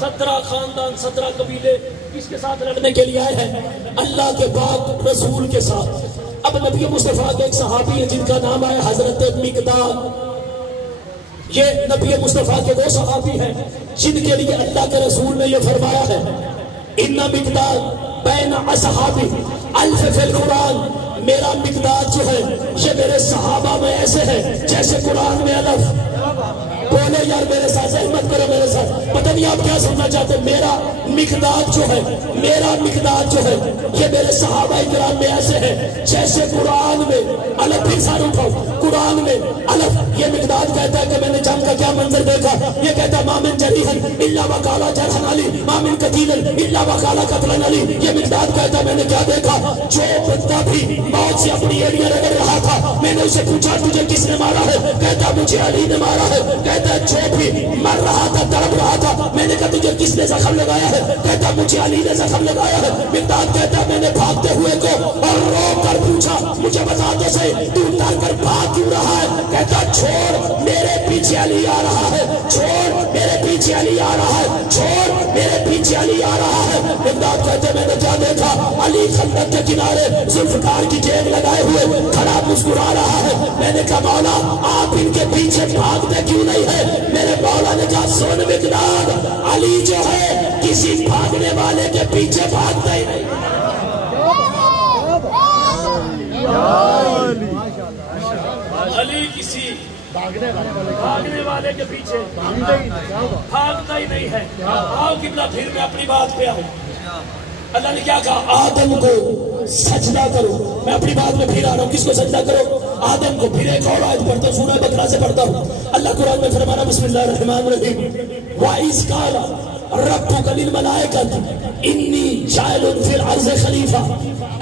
17 خاندان، 17 قبیلے کس کے ساتھ لڑنے کے لیے آئے ہیں؟ اللہ کے پاک رسول کے ساتھ۔ اب نبی مصطفیٰ کے ایک صحابی ہیں جن کا نام ہے حضرت مقداد۔ یہ نبی مصطفیٰ کے وہ صحابی ہیں جن کے لیے اللہ کے رسول نے یہ فرمایا ہے ان مقداد بین اصحابی الف فی القرآن۔ میرا مقداد جو ہے یہ میرے صحابہ میں ایسے ہے جیسے قرآن میں الف۔ بولے یار میرے ساتھ، احمد کرو میرے ساتھ، پتہ نہیں آپ کیا سننا چاہتے ہیں۔ میرا مقداد جو ہے، میرا مقداد جو ہے یہ میرے صحابہ کرام میں ایسے ہے جیسے قرآن میں الف۔ پھر سارے اٹھاؤ، قرآن میں الف۔ یہ مقداد کہتا ہے کہ میں نے جنگ کا کیا منظر دیکھا، یہ کہتا ہے مامن جریحن الا وقالا جرحن علی، مامن قتیلن الا وقالا قتلن علی۔ یہ مقداد کہتا ہے میں نے کیا دیکھا، جو بندہ بھی موت سے اپنی ایڑیاں رگڑ رہا تھا میں نے اسے پوچھا تجھے کس نے مارا ہے، کہتا مجھے علی نے مارا ہے۔ کہتا جو بھی مر رہا تھا، تڑپ رہا تھا، میں نے کہا تجھے کس نے زخم لگایا ہے، کہتا مجھے علی نے زخم لگایا ہے۔ مقداد کہتا میں نے بھاگتے ہوئے کو اور رو کر پوچھا مجھے بتا تو صحیح تو ڈر کر بھاگ کیوں رہا ہے، کہتا چھوڑ میرے پیچھے علی آ رہا ہے، چھوڑ میرے پیچھے علی آ رہا ہے، چھوڑ میرے پیچھے علی آ رہا ہے۔ مقداد کہتے میں نے کیا دیکھا، علی خندق کے کنارے ذوالفقار کی جیب لگائے ہوئے کھڑا مسکرا رہا ہے۔ میں نے کہا مولا آپ ان کے پیچھے بھاگتے کیوں نہیں ہے؟ میرے مولا نے کہا سن مقداد، علی جو ہے کسی بھاگنے والے کے پیچھے بھاگتا ہی نہیں۔ علی کسی بھاگنے والے کے پیچھے بھاگتا ہی نہیں ہے۔ آؤ قبلہ پھر میں اپنی بات پہ آؤں۔ اللہ نے کیا کہا، آدم کو سجدہ کرو۔ میں اپنی بات میں پھر آ رہا ہوں، کس کو سجدہ کرو؟ آدم کو۔ پھر ایک اور آیت پڑھتا ہوں، سورہ بقرہ سے پڑھتا ہوں۔ اللہ قرآن میں فرمانا بسم اللہ الرحمن الرحیم، وَإِذْ قَالَ رَبُّكَ لِلْمَلَائِكَةِ إِنِّي جَاعِلٌ فِي الْأَرْضِ خَلِيفَةً۔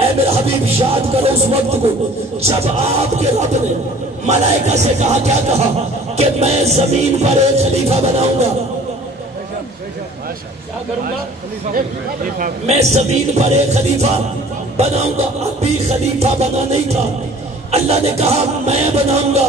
اے میرے حبیب یاد کرو اس وقت کو جب آپ کے رب نے ملائکہ سے کہا، کیا کہا کہ میں زمین پر ایک خلیفہ بناؤں گا۔ کیا کروں گا؟ میں زمین پر ایک خلیفہ بناؤں گا. ابھی خلیفہ بنا نہیں تھا, اللہ نے کہا میں بناؤں گا.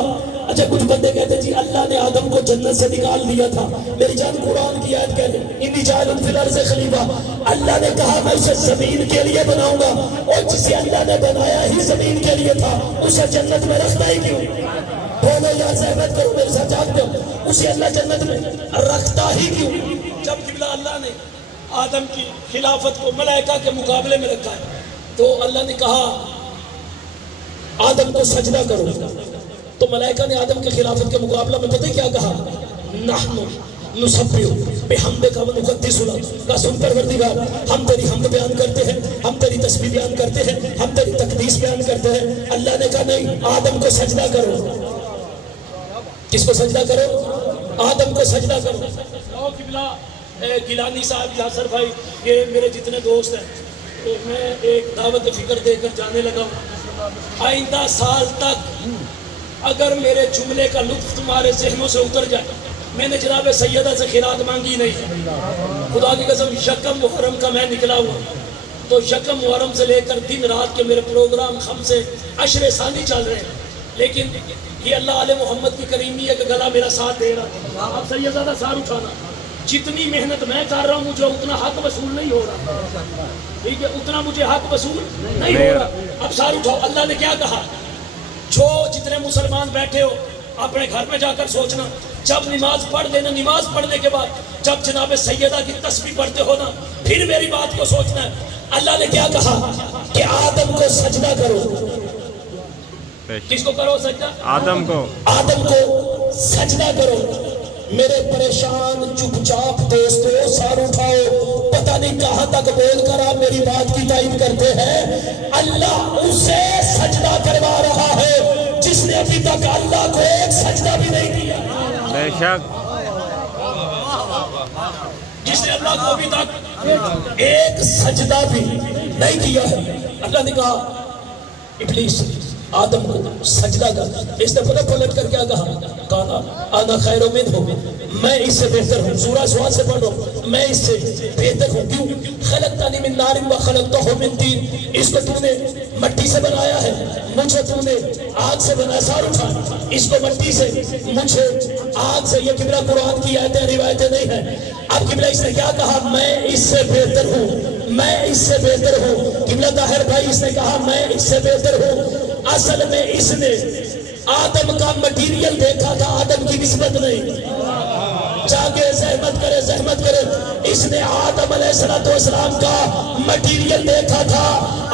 اچھا کچھ بندے کہتے جی اللہ نے آدم کو جنت سے نکال دیا تھا. میری جان قرآن کی آیت کہتے انی جاعل فی الارض خلیفہ, اللہ نے کہا میں اسے زمین کے لیے بناؤں گا, اور جسے اللہ نے بنایا ہی زمین کے لیے تھا اسے جنت میں رکھتا ہی کیوں؟ بولو یا زحمت کرو میرے ساتھ جاگتے ہو, اسے اللہ جنت میں رکھتا ہی کیوں؟ جب قبلہ اللہ نے آدم کی خلافت کو ملائکہ کے مقابلے میں رکھا ہے تو اللہ نے کہا آدم کو سجدہ کرو, تو ملائکہ نے آدم کے خلافت کے مقابلہ میں پتہ کیا کہا؟ نحن نسبح بحمدک و نقدس لک, کا سن پروردگار ہم تیری حمد بیان کرتے ہیں, ہم تیری تسبیح بیان کرتے ہیں, ہم تیری تقدیس بیان کرتے ہیں. اللہ نے کہا نہیں, آدم کو سجدہ کرو. کس کو سجدہ کرو؟ آدم کو سجدہ کرو. قبلہ گیلانی صاحب, یاسر بھائی, یہ میرے جتنے دوست ہیں, میں ایک دعوت فکر دے کر جانے لگا ہوں. آئندہ سال تک اگر میرے جملے کا لطف تمہارے ذہنوں سے اتر جائے, میں نے جناب سیدہ سے خیرات مانگی نہیں, خدا کی قسم یکم محرم کا میں نکلا ہوا, تو یکم محرم سے لے کر دن رات کے میرے پروگرام خمسے عشر ثانی چل رہے ہیں, لیکن یہ اللہ علیہ محمد کی کریمی ہے کہ گلا میرا ساتھ دے رہا. اب سیدہ سار اٹھانا, جتنی محنت میں کر رہا ہوں مجھے اتنا حق وصول نہیں ہو رہا, ٹھیک ہے, اتنا مجھے حق وصول نہیں ہو رہا. اب سار اٹھاؤ. اللہ نے کیا کہا؟ جو جتنے مسلمان بیٹھے ہو اپنے گھر میں جا کر سوچنا, جب نماز پڑھ لینا, نماز پڑھنے کے بعد جب جناب سیدہ کی تسبیح پڑھتے ہو نا, پھر میری بات کو سوچنا ہے. اللہ نے کیا کہا کہ آدم کو سجدہ کرو. کس کو کرو سجدہ؟ آدم کو. آدم کو سجدہ کرو. میرے پریشان چپ چاپ دوستو سار اٹھاؤ, پتہ نہیں کہاں تک بول کر آپ میری بات کی تائید کرتے ہیں. اللہ اسے سجدہ کروا رہا ہے جس نے ابھی تک اللہ کو ایک سجدہ بھی نہیں کیا. بے شک, جس نے اللہ کو ابھی تک ایک سجدہ بھی نہیں کیا ہے. اللہ نے کہا ابلیس آدم کو سجدہ کر. اس نے پتہ پلٹ کر کیا کہا؟ کہا انا خیر منہ, میں اس سے بہتر ہوں. سورہ سواد سے پڑھو, میں اس سے بہتر ہوں. کیوں؟ خلقتنی من نار و خلقتہ من طین, اس کو تو نے مٹی سے بنایا ہے, مجھے تو نے آگ سے بنایا. سار اٹھا, اس کو مٹی سے, مجھے آگ سے. یہ قبلہ قرآن کی آیتیں روایتیں نہیں ہیں. اب قبلہ اس نے کیا کہا؟ میں اس سے بہتر ہوں, میں اس سے بہتر ہوں. قبلہ طاہر بھائی اس نے کہا میں اس سے بہتر ہوں. اصل میں اس نے آدم کا مٹیریل دیکھا تھا, آدم کی نسبت نہیں. جاگے زحمت کرے, اس نے آدم علیہ السلام کا مٹیریل دیکھا تھا,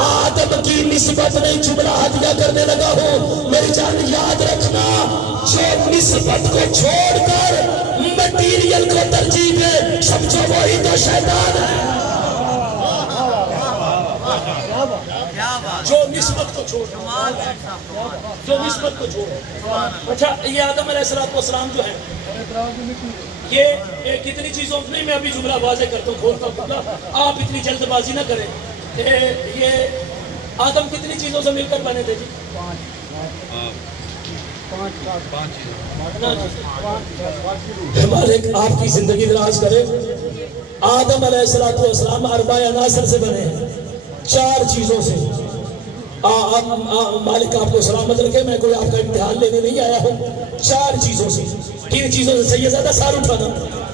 آدم کی نسبت نہیں. جملہ ہدیہ کرنے لگا ہوں, میری جان یاد رکھنا, جو نسبت کو چھوڑ کر مٹیریل کو ترجیح دے سمجھو وہی تو شیطان ہے. جو نسبت کو چھوڑ, جو نسبت کو چھوڑ. اچھا یہ آدم علیہ السلام جو ہے یہ کتنی چیزوں نہیں, میں ابھی جملہ واضح کرتا ہوں, کھولتا ہوں, آپ اتنی جلد بازی نہ کریں. یہ آدم کتنی چیزوں سے مل کر بنے تھے جی؟ مالک آپ کی زندگی دراز کرے. آدم علیہ السلام اربع عناصر سے بنے ہیں, 4 چیزوں سے. مالک آپ کو سلامت رکھے, میں کوئی آپ کا امتحان لینے نہیں آیا ہوں. 4 چیزوں سے. کن چیزوں سے؟ سیدہ سار اٹھانا.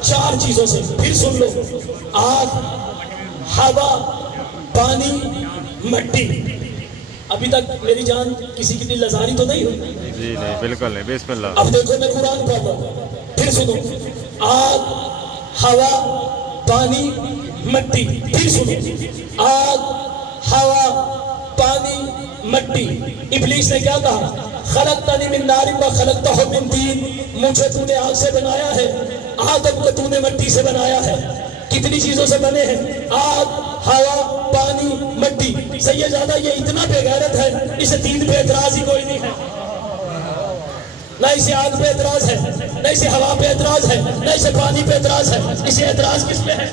4 چیزوں سے. پھر سن لو, آگ, ہوا, پانی, مٹی. ابھی تک میری جان کسی کی دل لزاری تو نہیں ہوئی؟ جی نہیں, بالکل نہیں. بسم اللہ. اب دیکھو میں قرآن پڑھ رہا ہوں, پھر سنو. آگ, ہوا, پانی, مٹی. پھر سنو. آگ, ہوا, پانی, مٹی. ابلیس نے کیا کہا؟ خلقتنی من نار و خلقتہ من طین, مجھے تو نے آگ سے بنایا ہے, آدم کو تو نے مٹی سے بنایا ہے. کتنی چیزوں سے بنے ہیں؟ آگ, ہوا, پانی, مٹی. سیدہ یہ اتنا بے غیرت ہے, اسے 3 پہ اعتراض ہی کوئی نہیں ہے. نہ اسے آگ پہ اعتراض ہے, نہ اسے ہوا پہ اعتراض ہے, نہ اسے پانی پہ اعتراض ہے. اسے اعتراض کس پہ ہے؟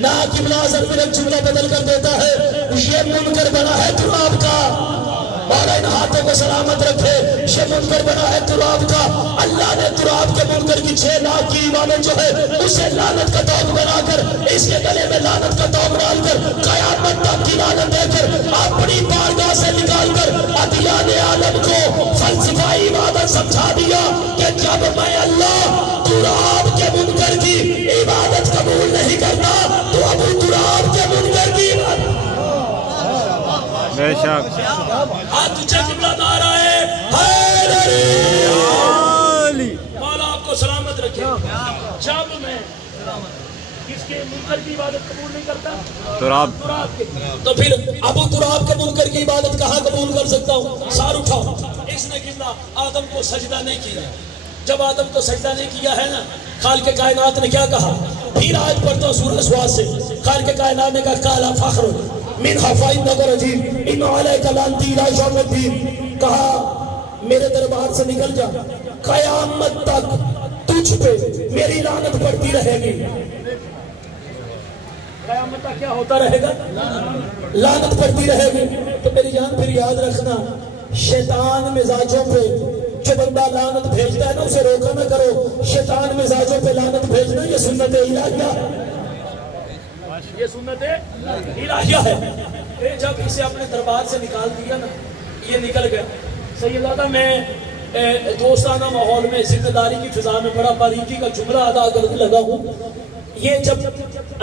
نہ قبلہ ضرور جملہ بدل کر دیتا ہے, یہ منکر بنا ہے تراب کا. مولا ان ہاتھوں کو سلامت رکھے. یہ منکر بنا ہے تراب کا. اللہ نے تراب کے منکر کی 6 لاکھ کی عبادت جو ہے اسے لعنت کا توق بنا کر, اس کے گلے میں لعنت کا توق ڈال کر, قیامت تک کی لعنت دے کر اپنی بارگاہ سے نکال کر ادیان عالم کو فلسفائی عبادت سمجھا دیا کہ جب میں اللہ تراب کے منکر کی عبادت قبول نہیں کرتا تو ابو تراب کے منکر کی عبادت. بے شک ہاتھ اونچا قبلہ نعرہ ہے حیدری. مولا آپ کو سلامت رکھے. جب میں کس کے منکر کی عبادت قبول نہیں کرتا تراب کے, تو پھر ابو تراب کے منکر کی عبادت کہاں قبول کر سکتا ہوں؟ سار اٹھاؤ. اس نے قبلہ آدم کو سجدہ نہیں کیا. جب آدم کو سجدہ نہیں کیا ہے نا, خالق کائنات نے کیا کہا؟ پھر آج پڑھتا ہوں سورہ سواد سے. خالق کائنات نے کہا کالا فخر من حفائن رجیم ان علیک لعنتی الی یوم الدین. کہا میرے دربار سے نکل جا, قیامت تک تجھ پہ میری لعنت پڑتی رہے گی. قیامت تک کیا ہوتا رہے گا؟ لعنت پڑتی رہے گی. تو میری جان پھر یاد رکھنا, شیطان مزاجوں پہ جو بندہ لعنت بھیجتا ہے نا اسے روکا نہ کرو. شیطان مزاجوں پہ لعنت بھیجنا یہ سنت الہیہ ہے. یہ سنت الہیہ ہے. جب اسے اپنے دربار سے نکال دیا نا, یہ نکل گیا. سیدہ میں دوستانہ ماحول میں ذمہ داری کی فضا میں بڑا باریکی کا جملہ ادا کرنے لگا ہوں. یہ جب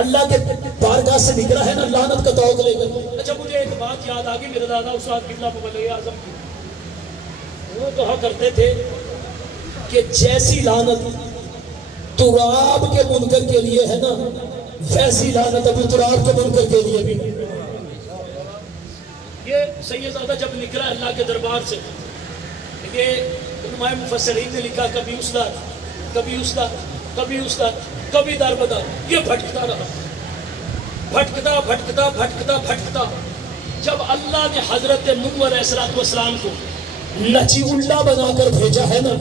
اللہ کے بارگاہ سے نکلا ہے نا لعنت کا توق لے کر, جب مجھے ایک بات یاد آ گئی. میرے دادا استاد قبلہ مبلغ اعظم کی وہ کہا کرتے تھے کہ جیسی لعنت تراب کے منکر کے لیے ہے نا ویسی لعنت ابو تراب کے منکر کے لیے بھی. یہ سیدزادہ جب نکلا اللہ کے دربار سے, یہ علماء مفسرین نے لکھا کبھی استاد کبھی استاد کبھی استاد کبھی دار بدار, یہ بھٹکتا رہا, بھٹکتا بھٹکتا بھٹکتا بھٹکتا. جب اللہ نے حضرت نوح علیہ السلام کو نچی اللہ بنا کر بھیجا ہے نا,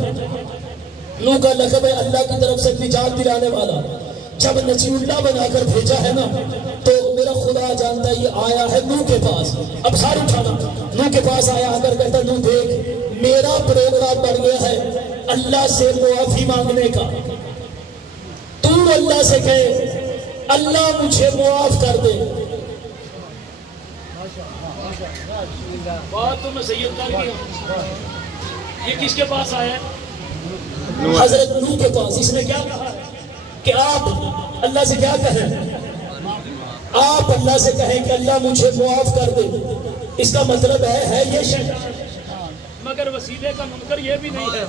نوح کا لقب ہے اللہ کی طرف سے نجات دلانے والا. جب نچی اللہ بنا کر بھیجا ہے نا تو میرا خدا جانتا ہے یہ آیا ہے نوح کے پاس. اب سار اٹھانا, نوح کے پاس آیا اگر کہتا نوح دیکھ میرا پروگرام بڑھ گیا ہے اللہ سے معافی مانگنے کا. تو اللہ سے کہے اللہ مجھے معاف کر دے. بات تو میں سید کر گیا. یہ کس کے پاس آیا ہے؟ حضرت نوح کے پاس. اس نے کیا کہا کہ آپ اللہ سے کیا کہیں؟ آپ اللہ سے کہیں کہ اللہ مجھے معاف کر دے. اس کا مطلب ہے یہ شیطان, مگر وسیلے کا منکر یہ بھی نہیں ہے.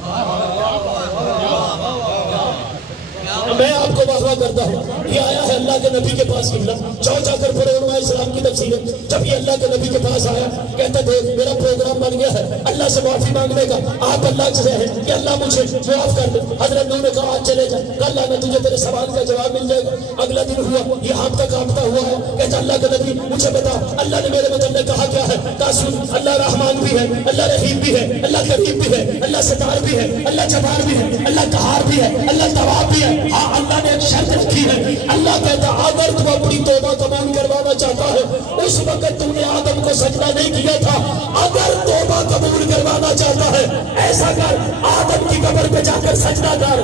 میں آپ کو واہ کرتا ہوں. یہ آیا ہے اللہ کے نبی کے پاس قبلہ. جاؤ جا کر پڑھو علماء اسلام کی تفسیر. جب یہ اللہ کے نبی کے پاس آیا کہتا دیکھ میرا پروگرام بن گیا ہے اللہ سے معافی مانگنے کا. آپ اللہ سے کہیں کہ اللہ مجھے معاف کر دے. حضرت نوح نے کہا آج چلے جا, کل آنا تجھے تیرے سوال کا جواب مل جائے گا. اگلا دن ہوا, یہ ہانپتا کانپتا ہوا ہے. کہتا اللہ کے نبی مجھے بتا اللہ نے میرے متعلق کہا کیا ہے؟ کہا سن, اللہ رحمان بھی ہے, اللہ رحیم بھی ہے, اللہ کریم بھی ہے, اللہ ستار بھی ہے, اللہ جبار بھی ہے, اللہ قہار بھی ہے, اللہ تواب بھی ہے. ہاں اللہ نے ایک شرط رکھی ہے. اللہ کہتا اگر تو اپنی توبہ قبول کروانا چاہتا ہے, اس وقت تم نے آدم کو سجدہ نہیں کیا تھا, اگر توبہ قبول کروانا چاہتا ہے ایسا کر آدم کی قبر پہ جا کر سجدہ کر.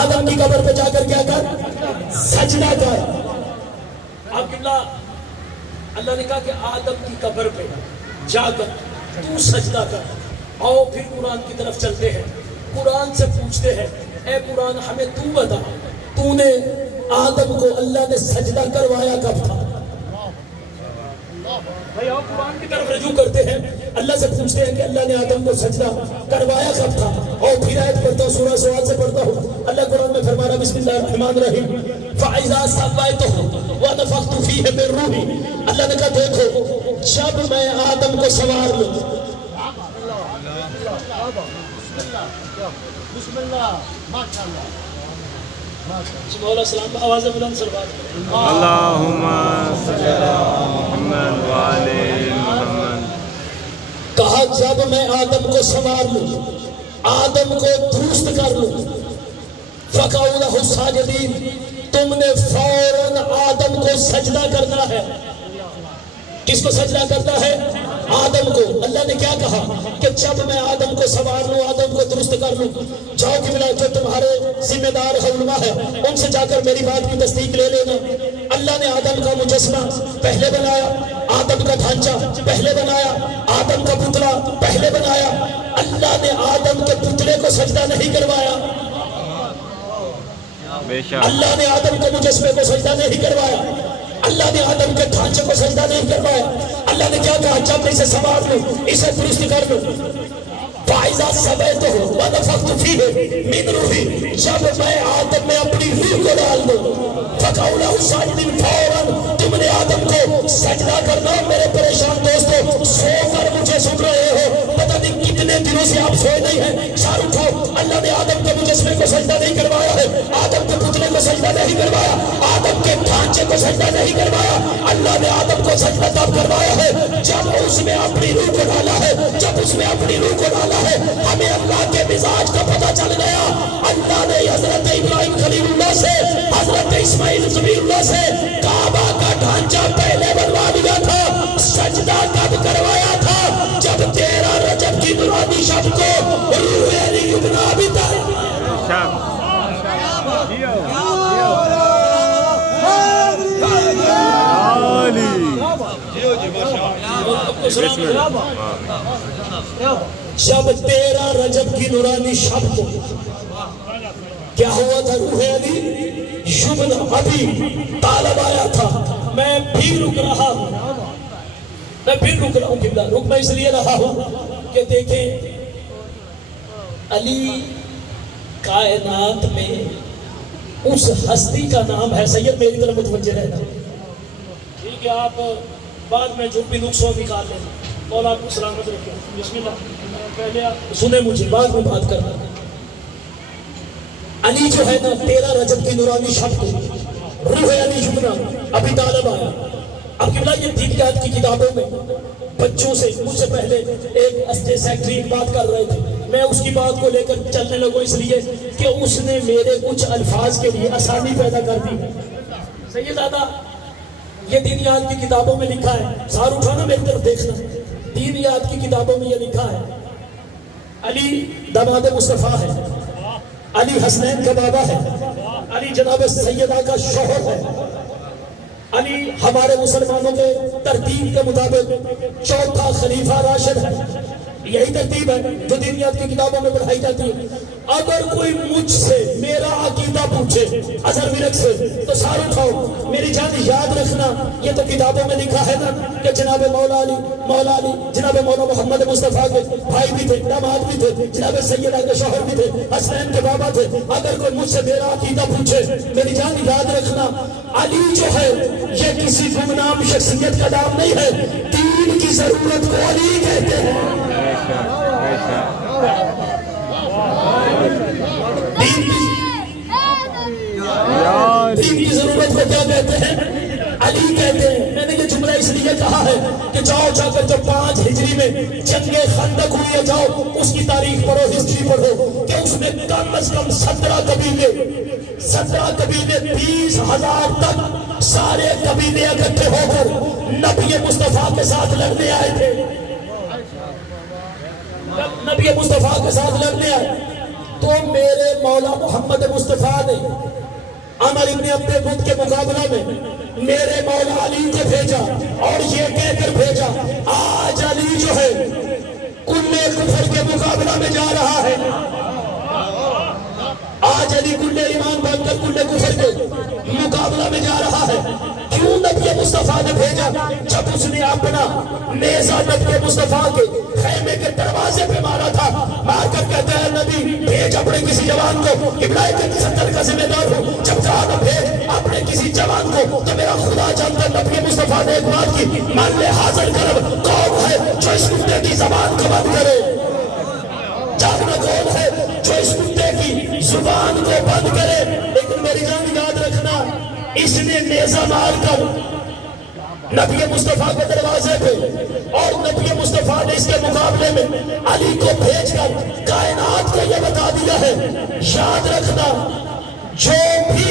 آدم کی قبر پہ جا کر کیا کر؟ سجدہ کر. اب قبلہ اللہ نے کہا کہ آدم کی قبر پہ جا کر تو سجدہ کر. آؤ پھر قرآن کی طرف چلتے ہیں. قرآن سے پوچھتے ہیں اے قرآن ہمیں تو بتا تو نے آدم کو اللہ نے سجدہ کروایا کب تھا؟ بھائی آؤ قرآن کی طرف رجوع کرتے ہیں. اللہ سے پوچھتے ہیں کہ اللہ نے آدم کو سجدہ کروایا کب تھا. اور پھر آیت پڑھتا ہوں, سورہ سواد سے پڑھتا ہوں. اللہ قرآن میں فرمانا بسم اللہ الرحمن الرحیم فَإِذَا سَوَّيْتُهُ وَنَفَخْتُ فِيهِ مِن رُوحِي. اللہ نے کہا دیکھو جب میں آدم کو سنوار لوں. بسم اللہ ماشاءاللہ. مولا سلام آواز بلند سے بات کریں. اللہم صلی علی محمد وعلی محمد. کہا جب میں آدم کو سنوار لوں, آدم کو درست کر لوں, فَقَعُوا لَهُ سَاجِدِينَ, تم نے فوراً آدم کو کو سجدہ کرنا ہے۔ کس کو سجدہ کرنا ہے؟ آدم کو۔ اللہ نے کیا کہا کہ جب میں آدم کو سنوار لوں، آدم کو درست کر لوں، جاؤ کہ ملا جو تمہارے ذمہ دار علماء ہے ان سے جا کر میری بات کی تصدیق لے لینا۔ اللہ نے آدم کا مجسمہ پہلے بنایا، آدم کا ڈھانچہ پہلے بنایا، آدم کا پتلا پہلے بنایا۔ اللہ نے آدم کے پتلے کو سجدہ نہیں کروایا، اللہ نے آدم کے مجسمے کو سجدہ نہیں کروایا، اللہ نے آدم کے ڈھانچے کو سجدہ نہیں کروایا۔ اللہ نے کیا کہا؟ جب اسے سنوار لوں، اسے درست کر لوں، فَإِذَا سَوَيْتُهُ وَنَفَخْتُ فِيهِ مِنْ رُوحِي، جب میں آدم میں اپنی روح کو ڈال دوں، فَقَعُوا لَهُ سَاجِدِينَ فَوْرًا، تم نے آدم کو سجدہ کرنا۔ میرے پریشان دوستو، سو کر مجھے سن رہے ہو، پتہ نہیں کتنے دنوں سے آپ سوئے نہیں ہیں، سار اٹھو۔ اللہ نے آدم کے مجسمے کو سجدہ نہیں کروایا ہے، آدم کے پتلے کو سجدہ نہیں کروایا، آدم کے ڈھانچے کو سجدہ نہیں کروایا۔ اللہ نے آدم کو سجدہ تب کروایا ہے جب اس میں اپنی روح کو ڈالا ہے، جب اس میں اپنی روح کو ڈالا ہے۔ ہمیں اللہ کے مزاج کا پتہ چل گیا۔ اللہ نے حضرت ابراہیم خلیل اللہ سے، حضرت اسماعیل ذبیح اللہ سے کعبہ کا ڈھانچہ پہلے بنوا دیا تھا، سجدہ کب کروایا تھا؟ جب 13 رجب کی نورانی شب کو روح علی ابن ابی طالب جب 13 رجب کی نورانی شب کو کیا ہوا تھا؟ روح علی ابن ابی طالب آیا تھا۔ میں بھی رک رہا ہوں، میں پھر رک رہا ہوں قبلہ، رک میں اس لیے رہا ہوں کہ دیکھیں علی کائنات میں اس ہستی کا نام ہے۔ سید میری طرف متوجہ رہنا، ٹھیک ہے؟ آپ بعد میں جو بھی نقص ہو نکال لیں، مولا آپ کو سلامت رکھیں۔ بسم اللہ، پہلے آپ سنیں مجھے، بعد میں بات کرنا۔ علی جو ہے نا 13 رجب کی نورانی شب کو روح علی ابن ابی طالب آیا۔ اب قبلہ یہ دینیات کی کتابوں میں بچوں سے، مجھ سے پہلے ایک اسٹیٹ سیکٹری بات کر رہے تھے، میں اس کی بات کو لے کر چلنے لگوں اس لیے کہ اس نے میرے کچھ الفاظ کے لیے آسانی پیدا کر دی۔ سید دادا یہ دینیات کی کتابوں میں لکھا ہے، سار اٹھانا میری طرف دیکھنا، دینیات کی کتابوں میں یہ لکھا ہے علی داماد مصطفیٰ ہے، علی حسنین کا بابا ہے، علی جناب سیدہ کا شوہر ہے، علی ہمارے مسلمانوں کے ترتیب کے مطابق چوتھا خلیفہ راشد ہے۔ یہی ترتیب ہے جو دینیات کی کتابوں میں پڑھائی جاتی ہے۔ اگر کوئی مجھ سے میرا عقیدہ پوچھے اظہر ورق سے تو سار اٹھاؤ، میری جان یاد رکھنا یہ تو کتابوں میں لکھا ہے نا کہ جناب مولا علی جناب مولا محمد مصطفیٰ کے بھائی بھی تھے، داماد بھی تھے، جناب سیدہ کے شوہر بھی تھے، حسنین کے بابا تھے۔ اگر کوئی مجھ سے میرا عقیدہ پوچھے میری جان یاد رکھنا علی جو ہے یہ کسی گمنام شخصیت کا نام نہیں ہے، دین کی ضرورت کو علی کہتے ہیں۔ دین کی ضرورت کو کیا کہتے ہیں؟ علی کہتے ہیں۔ میں نے یہ جملہ اس لیے کہا ہے کہ جاؤ جا کر جب 5 ہجری میں جنگ خندق ہوئی ہے، جاؤ اس کی تاریخ پڑھو، ہسٹری پڑھو کہ اس میں کم از کم 17 قبیلے 20,000 تک سارے قبیلے اکٹھے ہو کر نبی مصطفیٰ کے ساتھ لڑنے آئے تھے۔ نبی مصطفیٰ کے ساتھ لڑنے آئے تو میرے مولا محمد مصطفیٰ نے عمر ابن عبد البد کے مقابلہ میں میرے مولا علی کو بھیجا اور یہ کہہ کر بھیجا آج علی جو ہے کل کفر کے مقابلہ میں جا رہا ہے، آج علی کل ایمان بن کر کل کفر کے مقابلہ میں جا رہا ہے۔ کیوں نبی مصطفیٰ نے بھیجا؟ جب اس نے اپنا نیزہ نبی مصطفیٰ کے خیمے کے دروازے پہ مارا تھا، مار کر کہتا ہے نبی بھیج اپنے کسی جوان کو، ابراہیم کے 70 کا ذمہ دار ہوں، جب کہا نہ بھیج اپنے کسی جوان کو تو میرا خدا جانتا نبی مصطفیٰ نے ایک بات کی، مان لے حاضر کرب کون ہے جو اس کتے کی زبان کو بند کرے؟ جاننا کون ہے جو اس کتے کی زبان کو بند کرے؟ لیکن میری جان یاد رکھنا اس نے نیزہ مار کر نبی مصطفیٰ کے دروازے پہ اور نبی مصطفیٰ نے اس کے مقابلے میں علی کو بھیج کر کائنات کو یہ بتا دیا ہے، یاد رکھنا جو بھی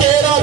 13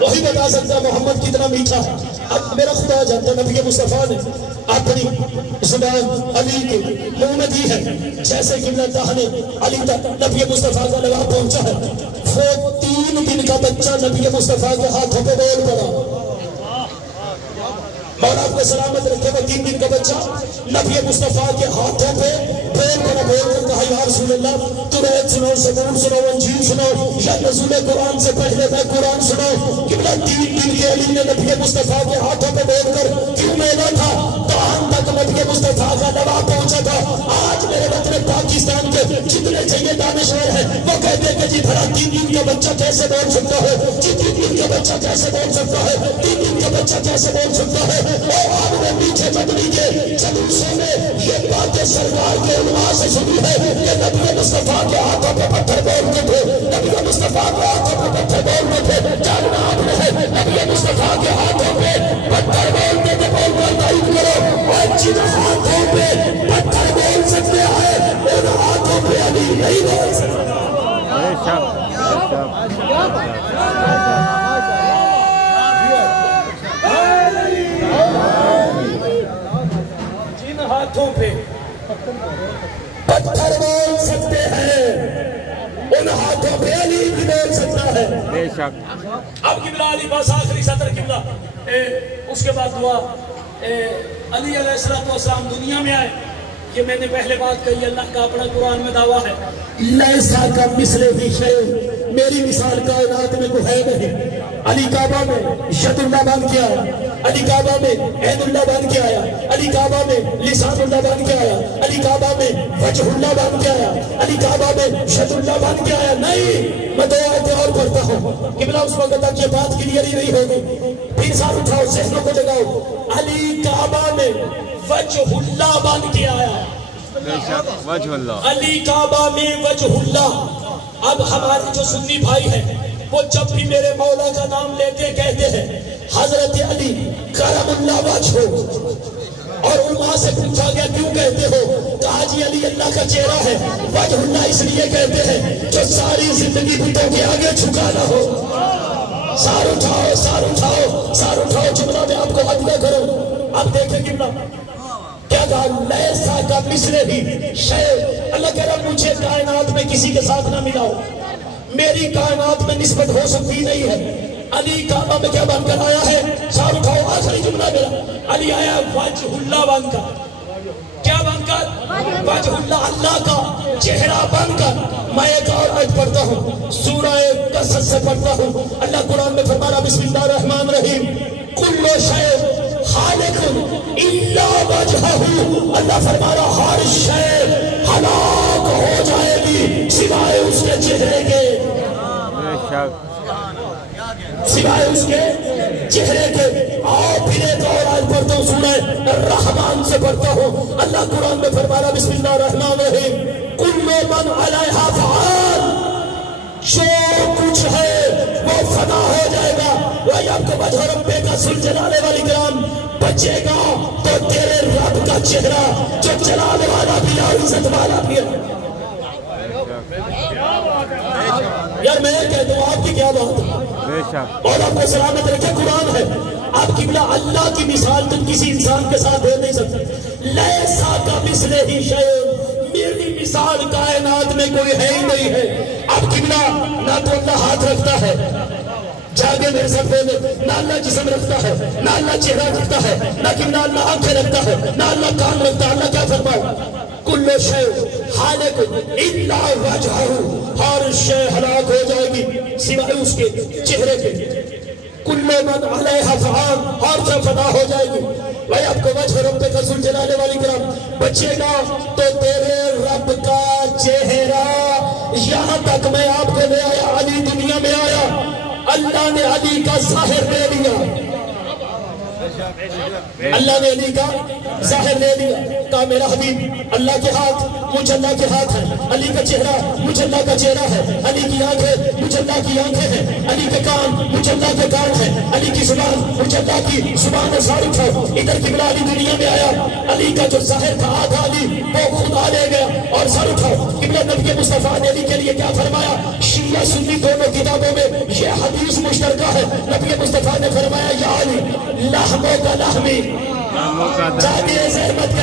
وہی بتا سکتا محمد کتنا میٹھا ہے۔ اب میرا خدا جانتا نبی مصطفیٰ نے اپنی زبان علی کے منہ میں دی ہے، جیسے کہ اللہ نے علی تک نبی مصطفیٰ کا لگا پہنچا ہے، وہ 3 دن کا بچہ نبی مصطفیٰ کے ہاتھوں پہ بول پڑا۔ مولا آپ کو سلامت رکھے، وہ 3 دن کا بچہ نبی مصطفیٰ کے ہاتھوں پہ بول کر کہا یا رسول اللہ تم ایت سنو، زبور سنو، انجیل سنو، یا نزول قرآن سے پہلے میں قرآن سنو۔ قبلہ 3 دن کے علی نے نبی مصطفیٰ کے ہاتھوں پہ بول کر کیوں میلا تھا؟ تاہم تک نبی مصطفیٰ کا لوا پہنچا تھا۔ آج میرے وطن پاکستان کے جتنے چاہیے دانشور ہیں وہ کہتے ہیں کہ جی بھلا 3 دن کا بچہ کیسے بول سکتا ہے، جی 3 دن کا بچہ کیسے بول سکتا ہے، 3 دن کا بچہ کیسے بول سکتا ہے۔ اور آپ نے پیچھے مدنی کے جلوسوں میں یہ باتیں سرکار کے علماء سے سنی ہے کہ نبی مصطفیٰ کے ہاتھوں پہ پتھر بولتے تھے، نبی مصطفیٰ کے ہاتھوں پہ پتھر بولتے تھے۔ جاننا آپ نے ہے نبی مصطفیٰ کے ہاتھوں پہ پتھر بولتے تھے، بول کر تائید کرو۔ اور جن ہاتھوں پہ پتھر بول سکتے ہیں ان ہاتھوں پہ علی نہیں بول سکتے۔ جن ہاتھوں پہ پتھر بول سکتے ہیں ان ہاتھوں پہ علی بھی بول سکتا ہے۔ بے شک۔ اب قبلہ علی پاس آخری صدر قبلہ، اس کے بعد دعا، علی علیہ السلام دنیا میں آئے، یہ میں نے پہلے بات کہی، اللہ کا اپنا قرآن میں دعویٰ ہے لیسا کا مثل ہی شیء، میری مثال کائنات میں کوئی ہے نہیں۔ علی کعبہ میں ید اللہ بن کے آیا، علی کعبہ میں عین اللہ بن کے آیا، علی کعبہ میں لسان اللہ بن کے آیا، علی کعبہ میں وجہ اللہ بن کے آیا، علی کعبہ میں ید اللہ بن کے آیا۔ نہیں، میں 2 آیتیں اور پڑھتا ہوں، قبلہ اس وقت تک یہ بات کلیئر ہی نہیں ہوگی، پھر ساتھ اٹھاؤ، ذہنوں کو جگاؤ۔ علی کعبہ میں وجہ اللہ بن کے آیا، بے شک، وجہ اللہ، علی کعبہ میں وجہ اللہ۔ اب ہمارے جو سنی بھائی ہیں وہ جب بھی میرے مولا کا نام لیتے کہتے ہیں حضرت علی کرم اللہ وجہ، اور علماء سے پوچھا گیا کیوں کہتے ہو؟ کہا جی علی اللہ کا چہرہ ہے، وجہ اللہ اس لیے کہتے ہیں جو ساری زندگی بتوں کے آگے جھکا نہ ہو۔ سار اٹھاؤ، سار اٹھاؤ، سار اٹھاؤ، جملہ میں آپ کو حدیٰ کرو۔ اب دیکھیں قبلہ کیا کہا، لیسا کا مثل ہی شیء، اللہ کہہ رہا مجھے کائنات میں کسی کے ساتھ نہ ملاؤ، میری کائنات میں نسبت ہو سکتی نہیں ہے۔ علی کعبہ میں کیا بن کر آیا ہے؟ سار اٹھاؤ، آخری جملہ میرا، علی آیا وجہ اللہ بن کر، کیا بن کر؟ وجہ اللہ، اللہ کا چہرہ بن کر۔ میں ایک اور آیت پڑھتا ہوں، سورہ قصص سے پڑھتا ہوں، اللہ قرآن میں فرما رہا بسم اللہ الرحمن الرحیم، کل شیء خالق الا وجہہ، اللہ فرما رہا ہر شے ہلاک ہو جائے گی سوائے اس کے چہرے کے، بے شک، سوائے اس کے چہرے کے۔ آؤ پھر ایک اور آیت پڑھتا ہوں، سورہ الرحمن سے پڑھتا ہوں، اللہ قرآن میں فرما رہا بسم اللہ الرحمن الرحیم، کل من علیہا فان، جو کچھ ہے وہ فنا ہو جائے گا، وہی آپ کو وجہ ربے کا ذوالجلال والاکرام، بچے گا تو تیرے رب کا چہرہ جو جلال والا بھی اور عزت والا بھی ہے۔ یار میں کہتا ہوں آپ کی کیا بات ہے، بے شک، اور آپ کو سلامت رکھے قرآن ہے۔ آپ قبلہ اللہ کی مثال تم کسی انسان کے ساتھ دے نہیں سکتے، لیسا کا مثل ہی شیء، میری مثال کائنات میں کوئی ہے ہی نہیں ہے۔ اب قبلہ نہ تو اللہ ہاتھ رکھتا ہے جاگے میرے ساتھ بولے، نہ اللہ جسم رکھتا ہے، نہ اللہ چہرہ رکھتا ہے، نہ اللہ آنکھیں رکھتا ہے، نہ اللہ کان رکھتا ہے۔ اللہ کیا فرمایا؟ کل شیء خالق الا وجہہ، ہر شے ہلاک ہو جائے گی سوائے اس کے چہرے کے۔ کل من علیہا فان، ہر شے فنا ہو جائے گی، بھائی آپ کو وجہ رب کا ذوالجلال والاکرام، بچے گا تو تیرے رب کا چہرہ۔ یہاں تک میں آپ کو لے آیا، علی دنیا میں آیا، اللہ نے علی کا ظاہر لے لیا، اللہ نے علی کا ظاہر لے لیا، کہا میرا حبیب اللہ کے ہاتھ مجھے اللہ کے ہاتھ ہے، علی کا چہرہ مجھے اللہ کا چہرہ ہے، علی کی آنکھیں مجھے اللہ کی آنکھیں ہیں، علی کے کان مجھے اللہ کے کان ہیں، علی کی زبان مجھے اللہ کی زبان ہے۔ سار اٹھاؤ، ادھر قبلہ علی دنیا میں آیا، علی کا جو ظاہر تھا آدھا علی وہ خدا لے گیا۔ اور سار اٹھاؤ، قبلہ نبی مصطفیٰ نے علی کے لیے کیا فرمایا؟ شیعہ سنی دونوں کتابوں میں یہ حدیث مشترکہ ہے. نبی مصطفیٰ نے فرمایا یا علی لحموں کا لحمی, چاہیے زحمت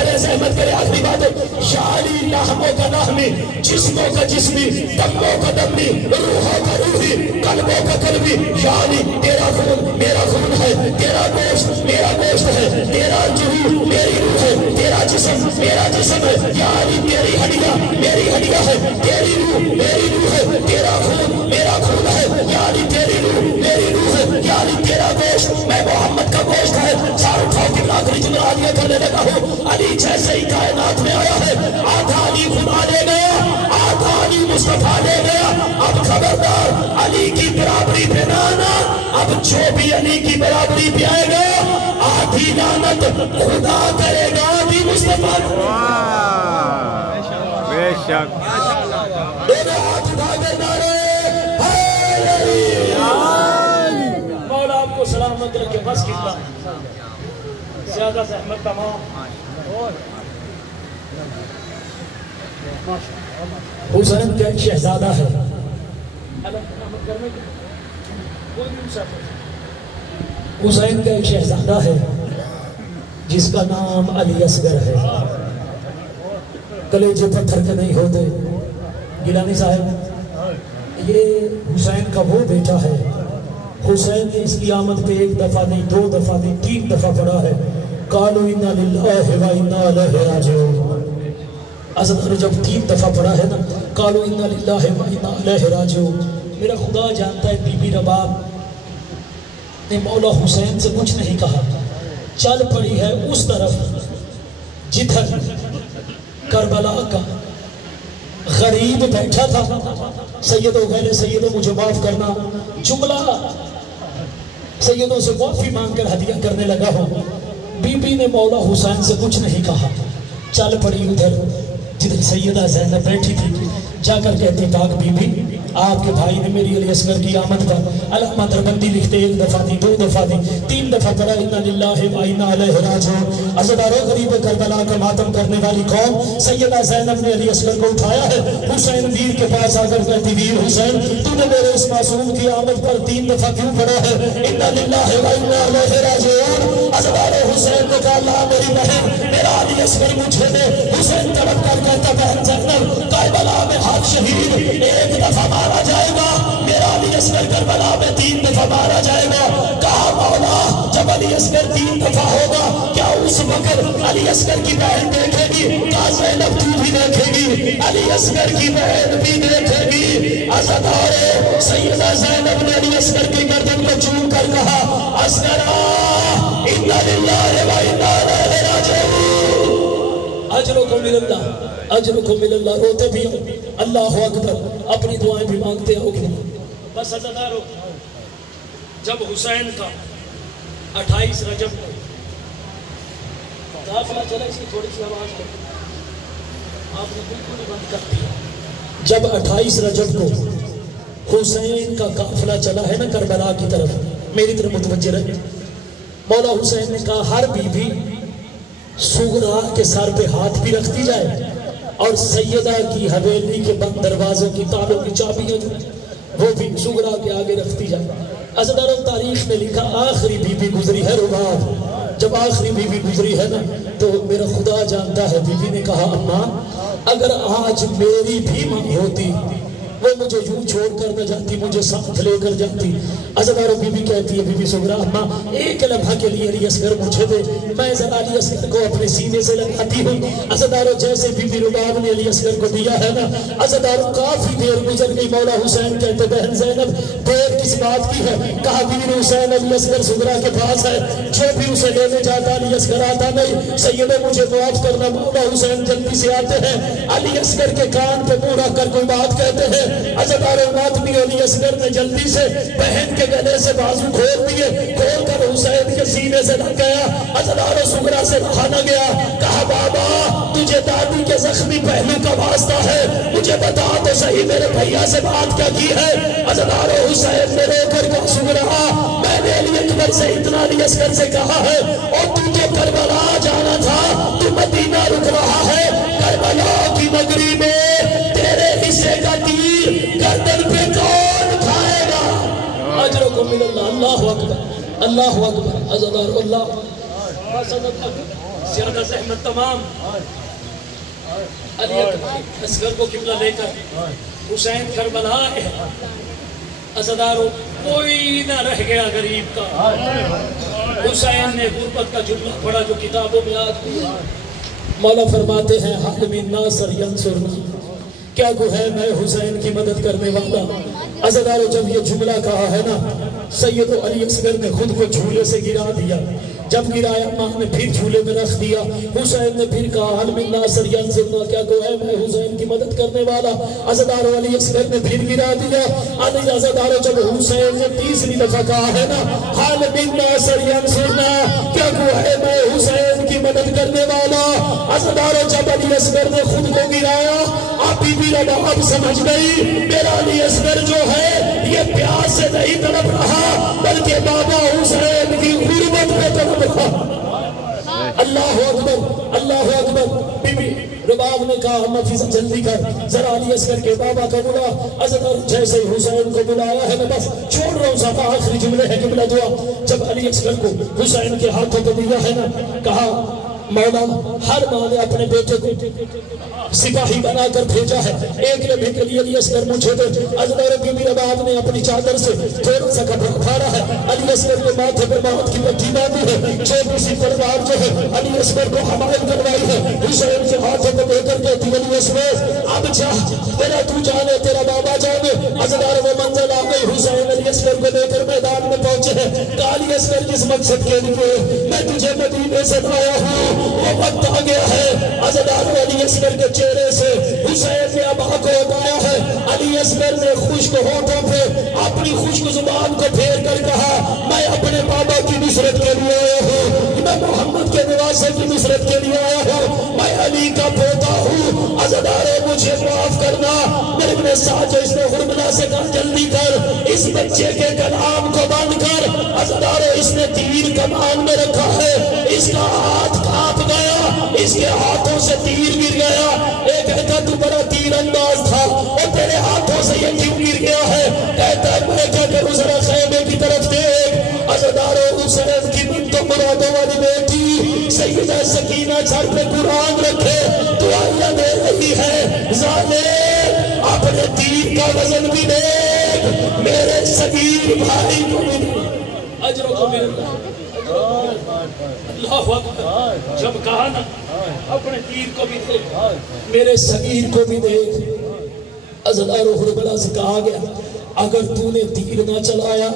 کرے آخری بات ہے, یا علی لحموں کا لحمی, جسموں کا جسمی, دموں کا دمی, روحوں کا روحی, قلبوں کا قلبی. یا علی تیرا خون میرا خون ہے, تیرا گوشت میرا گوشت ہے, تیرا روح میری روح ہے, تیرا جسم میرا جسم ہے. یا علی تیری ہڈیاں میری ہڈیاں ہے, تیری روح میری روح ہے, تیرا خون میرا خون ہے. یا علی تیری روح میری روح ہے. یا علی تیرا گوشت میں محمد کا گوشت ہے. سارے ٹھوک کے آخری جملہ کرنے لگا ہوں. علی جیسے ہی کائنات میں آیا ہے, آدھا علی خدا لے گیا, آدھا علی مصطفیٰ لے گیا. اب خبردار علی کی برابری پہ نہ آنا. اب جو بھی علی کی برابری پہ آئے گا آدھی لعنت خدا کرے گا, آدھی مصطفیٰ. بے شک دونوں ہاتھ اٹھا کر نعرے مولا آپ کو سلامت رکھے. بس کتنا زیادہ زحمت تمام. حسین کا ایک شہزادہ ہے, حسین کا ایک شہزادہ ہے جس کا نام علی اصغر ہے. کلیجے پتھر کے نہیں ہوتے. گیلانی صاحب یہ حسین کا وہ بیٹا ہے. حسین نے اس کی آمد پہ ایک دفعہ نہیں, دو دفعہ نہیں, تین دفعہ پڑھا ہے قالوا انا للہ و انا الیہ راجعون. حضرت جب تین دفعہ پڑھا ہے نا قالوا انا للہ و انا الیہ راجعون, میرا خدا جانتا ہے بی بی رباب نے مولا حسین سے کچھ نہیں کہا, چل پڑی ہے اس طرف جدھر کربلا کا غریب بیٹھا تھا. سیدوں غیر سیدوں مجھے معاف کرنا, جملہ سیدوں سے معافی مانگ کر ہدیہ کرنے لگا ہوں. بی بی نے مولا حسین سے کچھ نہیں کہا, چل پڑی ادھر جدھر سیدہ زینب بیٹھی تھی. جا کر کہتی پاک بی بی آپ کے بھائی نے میری علی اصغر کی آمد پر علامہ دربندی لکھتے, ایک دفعہ دی, دو دفعہ دی, تین دفعہ پڑھا انا للہ و انا الیہ راجعون. عزادارو غریب کربلا کا ماتم کرنے والی قوم سیدہ زینب نے علی اصغر کو اٹھایا ہے. حسین ویر کے پاس آ کر کہتی ویر حسین تو نے میرے اس معصوم کی آمد پر تین دفعہ کیوں پڑھا ہے انا للہ و انا الیہ راجعون. عزادارو حسین نے کہا اللہ میری بہن میرا علی اصغر مجھے دے. حسین تڑپ کر کہتا بہن زینب کربلا میں ہر شہید ایک دفعہ مارا جائے گا, میرا علی اصغر کربلا میں تین دفعہ مارا جائے گا. کہا مولا جب علی اصغر تین دفعہ ہوگا کیا اس وقت علی اصغر کی بہن دیکھے گی؟ کہا زینب تو بھی دیکھے گی, علی اصغر کی بہن بھی دیکھے گی. عزادارے سیدہ زینب نے علی اصغر کی گردن کو چوم کر کہا اصغرا انا للہ و انا الیہ راجعون. اجرکم من اللہ, اجرکم من اللہ. روتے بھی اللہ اکبر, اپنی دعائیں بھی مانگتے ہو گے. بس عزادارو جب حسین کا 28 رجب کو قافلہ چلا, اس کی تھوڑی سی آواز کریں, آپ نے بالکل ہی بند کر دیا. جب 28 رجب کو حسین کا قافلہ چلا ہے نا کربلا کی طرف, میری طرف متوجہ رہے. مولا حسین نے کہا ہر بی بی سغرا کے سر پہ ہاتھ بھی رکھتی جائے اور سیدہ کی حویلی کے بند دروازوں کی تالوں کی چابیاں جو وہ بھی سغرا کے آگے رکھتی جائے. عزادارو تاریخ نے لکھا آخری بی بی گزری ہے رباب. جب آخری بی بی گزری ہے نا تو میرا خدا جانتا ہے بی بی نے کہا اماں اگر آج میری بھی ماں ہوتی وہ مجھے یوں چھوڑ کر نہ جاتی, مجھے ساتھ لے کر جاتی. عزادارو بی بی کہتی ہے بی بی سغرا اماں ایک لمحہ کے لیے علی اصغر مجھے دے, میں ذرا علی اصغر کو اپنے سینے سے لگاتی ہوں. عزادارو جیسے بی بی رباب نے علی اصغر کو دیا ہے نا, عزادارو کافی دیر گزر گئی. مولا حسین کہتے بہن زینب دیر کس بات کی ہے؟ کہا ویر حسین علی اصغر سغرا کے پاس ہے, جو بھی اسے لینے جاتا علی اصغر آتا نہیں. سیدہ مجھے معاف کرنا. مولا حسین جلدی سے آتے ہیں, علی اصغر کے کان پہ منہ رکھ کر کوئی بات کہتے ہیں. عزادارو ماتمی علی اصغر نے جلدی سے بہن کے گلے سے بازو کھول دیے, کھول کر حسین کے سینے سے لگ گیا. عزادارو سغرا سے رہا نہ گیا. کہا بابا تجھے دادی کے زخمی پہلو کا واسطہ ہے, مجھے بتا تو صحیح میرے بھیا سے بات کیا کی ہے. عزادارو حسین نے رو کر کہا سغرا میں نے علی اکبر سے اتنا علی اصغر سے کہا ہے اور تو تو کربلا جانا تھا, تو مدینہ رک رہا ہے. کربلا کی نگری میں تیرے حصے کا تیر گردن پہ تو اللہ اکبر اللہ اکبر عزدار اللہ زیادہ زحمت تمام علی اصغر کو قبلہ لے کر حسین کربلا ہے عزدارو کوئی نہ رہ گیا غریب کا حسین نے غربت کا جملہ پڑھا جو کتابوں میں آج بھی مولا فرماتے ہیں حال من ناصر ینصرنا کیا کو ہے میں حسین کی مدد کرنے والا عزدارو جب یہ جملہ کہا ہے نا سید علی اصغر نے خود کو جھولے سے گرا دیا جب گرایا ماں نے پھر جھولے میں رکھ دیا حسین نے پھر کہا حل من ناصر ینصرنا کیا کو ہے میں حسین کی مدد کرنے والا عزدارو علی اصغر نے پھر گرا دیا علی عزدارو جب حسین نے تیسری دفعہ کہا ہے نا حل من ناصر ینصرنا کیا کو ہے میں حسین کی مدد کرنے والا عزدارو جب علی اصغر نے خود کو گرایا آپ بی بی رباب سمجھ گئی میرا علی اصغر جو ہے یہ پیاس سے نہیں تڑپ رہا بلکہ بابا حسین کی غربت پہ تڑپ رہا اللہ اکبر بی بی رباب نے کہا نفیسہ جلدی کر ذرا علی اصغر کے بابا کا بلا عزدار جیسے حسین کو بلایا ہے میں بس چھوڑ رہا ہوں صفحہ آخری جملے ہے قبلہ دعا جب علی اصغر کو حسین کے ہاتھوں کو دیا ہے نا کہا مولا ہر ماں نے اپنے بیٹے کو سپاہی بنا کر بھیجا ہے ایک لمحے کے لیے علی اصغر مجھے دے عزدار بی بی رباب نے اپنی چادر سے تھوڑا سا کپڑا اٹھایا ہے علی اصغر کے ماتھے پر موت کی پٹی باندھی ہے چھوٹی سی تلوار جو ہے علی اصغر کو حمایت کروائی ہے حسین کے ہاتھوں کو لے کر کہتی علی اصغر اب جا تیرا تو جانے تیرا بابا جانے عزدار وہ منزل آ گئی حسین علی اصغر کو لے کر میدان میں پہنچے ہیں کہ علی اصغر کس مقصد کے لیے میں تجھے مدینے سے لایا ہوں وہ وقت آ گیا ہے عزدار علی اصغر کے چہرے سے حسین نے ابا کو اٹھایا ہے علی اصغر نے خشک ہونٹوں پہ اپنی خشک زبان کو پھیر کر کہا میں اپنے بابا کی نصرت کے لیے آیا ہوں میں محمد کے نواسے کی نصرت کے لیے آیا ہوں میں علی کا پوتا ہوں عزدارے مجھے معاف کرنا میرے اپنے ساتھ جو اس نے غربلا سے کہا جلدی کر اس بچے کے کلام کو بند کر عزدارے اس نے تیر کمان میں رکھا ہے اس کا ہاتھ کانپ گیا اس کے ہاتھوں سے تیر گر گیا ایک کہتا تو بڑا تیر انداز تھا اور تیرے ہاتھوں سے یہ کیوں گر گیا ہے کہتا ہے میں کیا کروں ذرا خیمے کی طرف دیکھ عزدارو حسین کی بنت مرادوں والی بیٹی سیدہ سکینہ چھڑ پہ قرآن رکھے دعائیاں دے رہی ہے ظالم اپنے تیر کا وزن بھی دیکھ میرے صغیر بھائی کو بھی دیکھ اجروں کو میرے اللہ اکبر جب کہا نا اپنے تیر کو بھی دیکھ میرے صغیر کو بھی دیکھ عزدار و غربلا سے کہا گیا اگر تو نے تیر نہ چلایا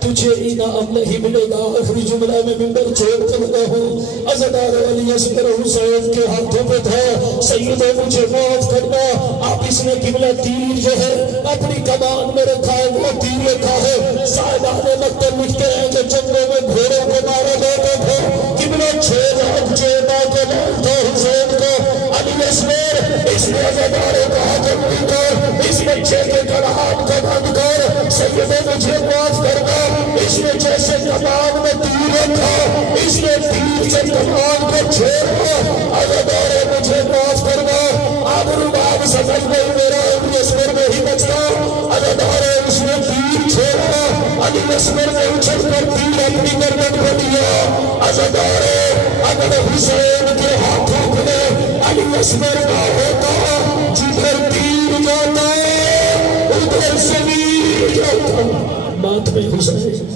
تجھے انعام نہیں ملے گا آخری جملہ میں ممبر چھوڑ کر لگا ہوں عزدار علی اصغر حسین کے ہاتھوں پہ تھا سیدو مجھے معاف کرنا آپ اس نے قبلہ تیر جو ہے اپنی کمان میں رکھا ہے وہ تیر رکھا ہے سائدان مکتب لکھتے ہیں کہ جنگوں میں گھوڑوں کو مارا جاتا تھا قبلہ 6 لاکھ چیتا کے نام تھا حسین کو علی اصغر اس نے عزدار کہا جلدی کر اس بچے کے کلام کو بند کر سیدو مجھے معاف کرنا اس نے جیسے کمان میں تیر رکھا اس نے تیر سے کمان کو چھوڑا عزدار مجھے معاف کرنا اب رباب سمجھ گئی میرا علی اصغر میں ہی بچتا عزدار اس نے تیر چھوڑا علی اصغر نے اچھل کر تیر اپنی گردن کو دیا عزدار اگر حسین کے ہاتھوں میں علی اصغر کا ہوتا جدھر تیر جاتا ادھر صغیر جاتا بات میں حسین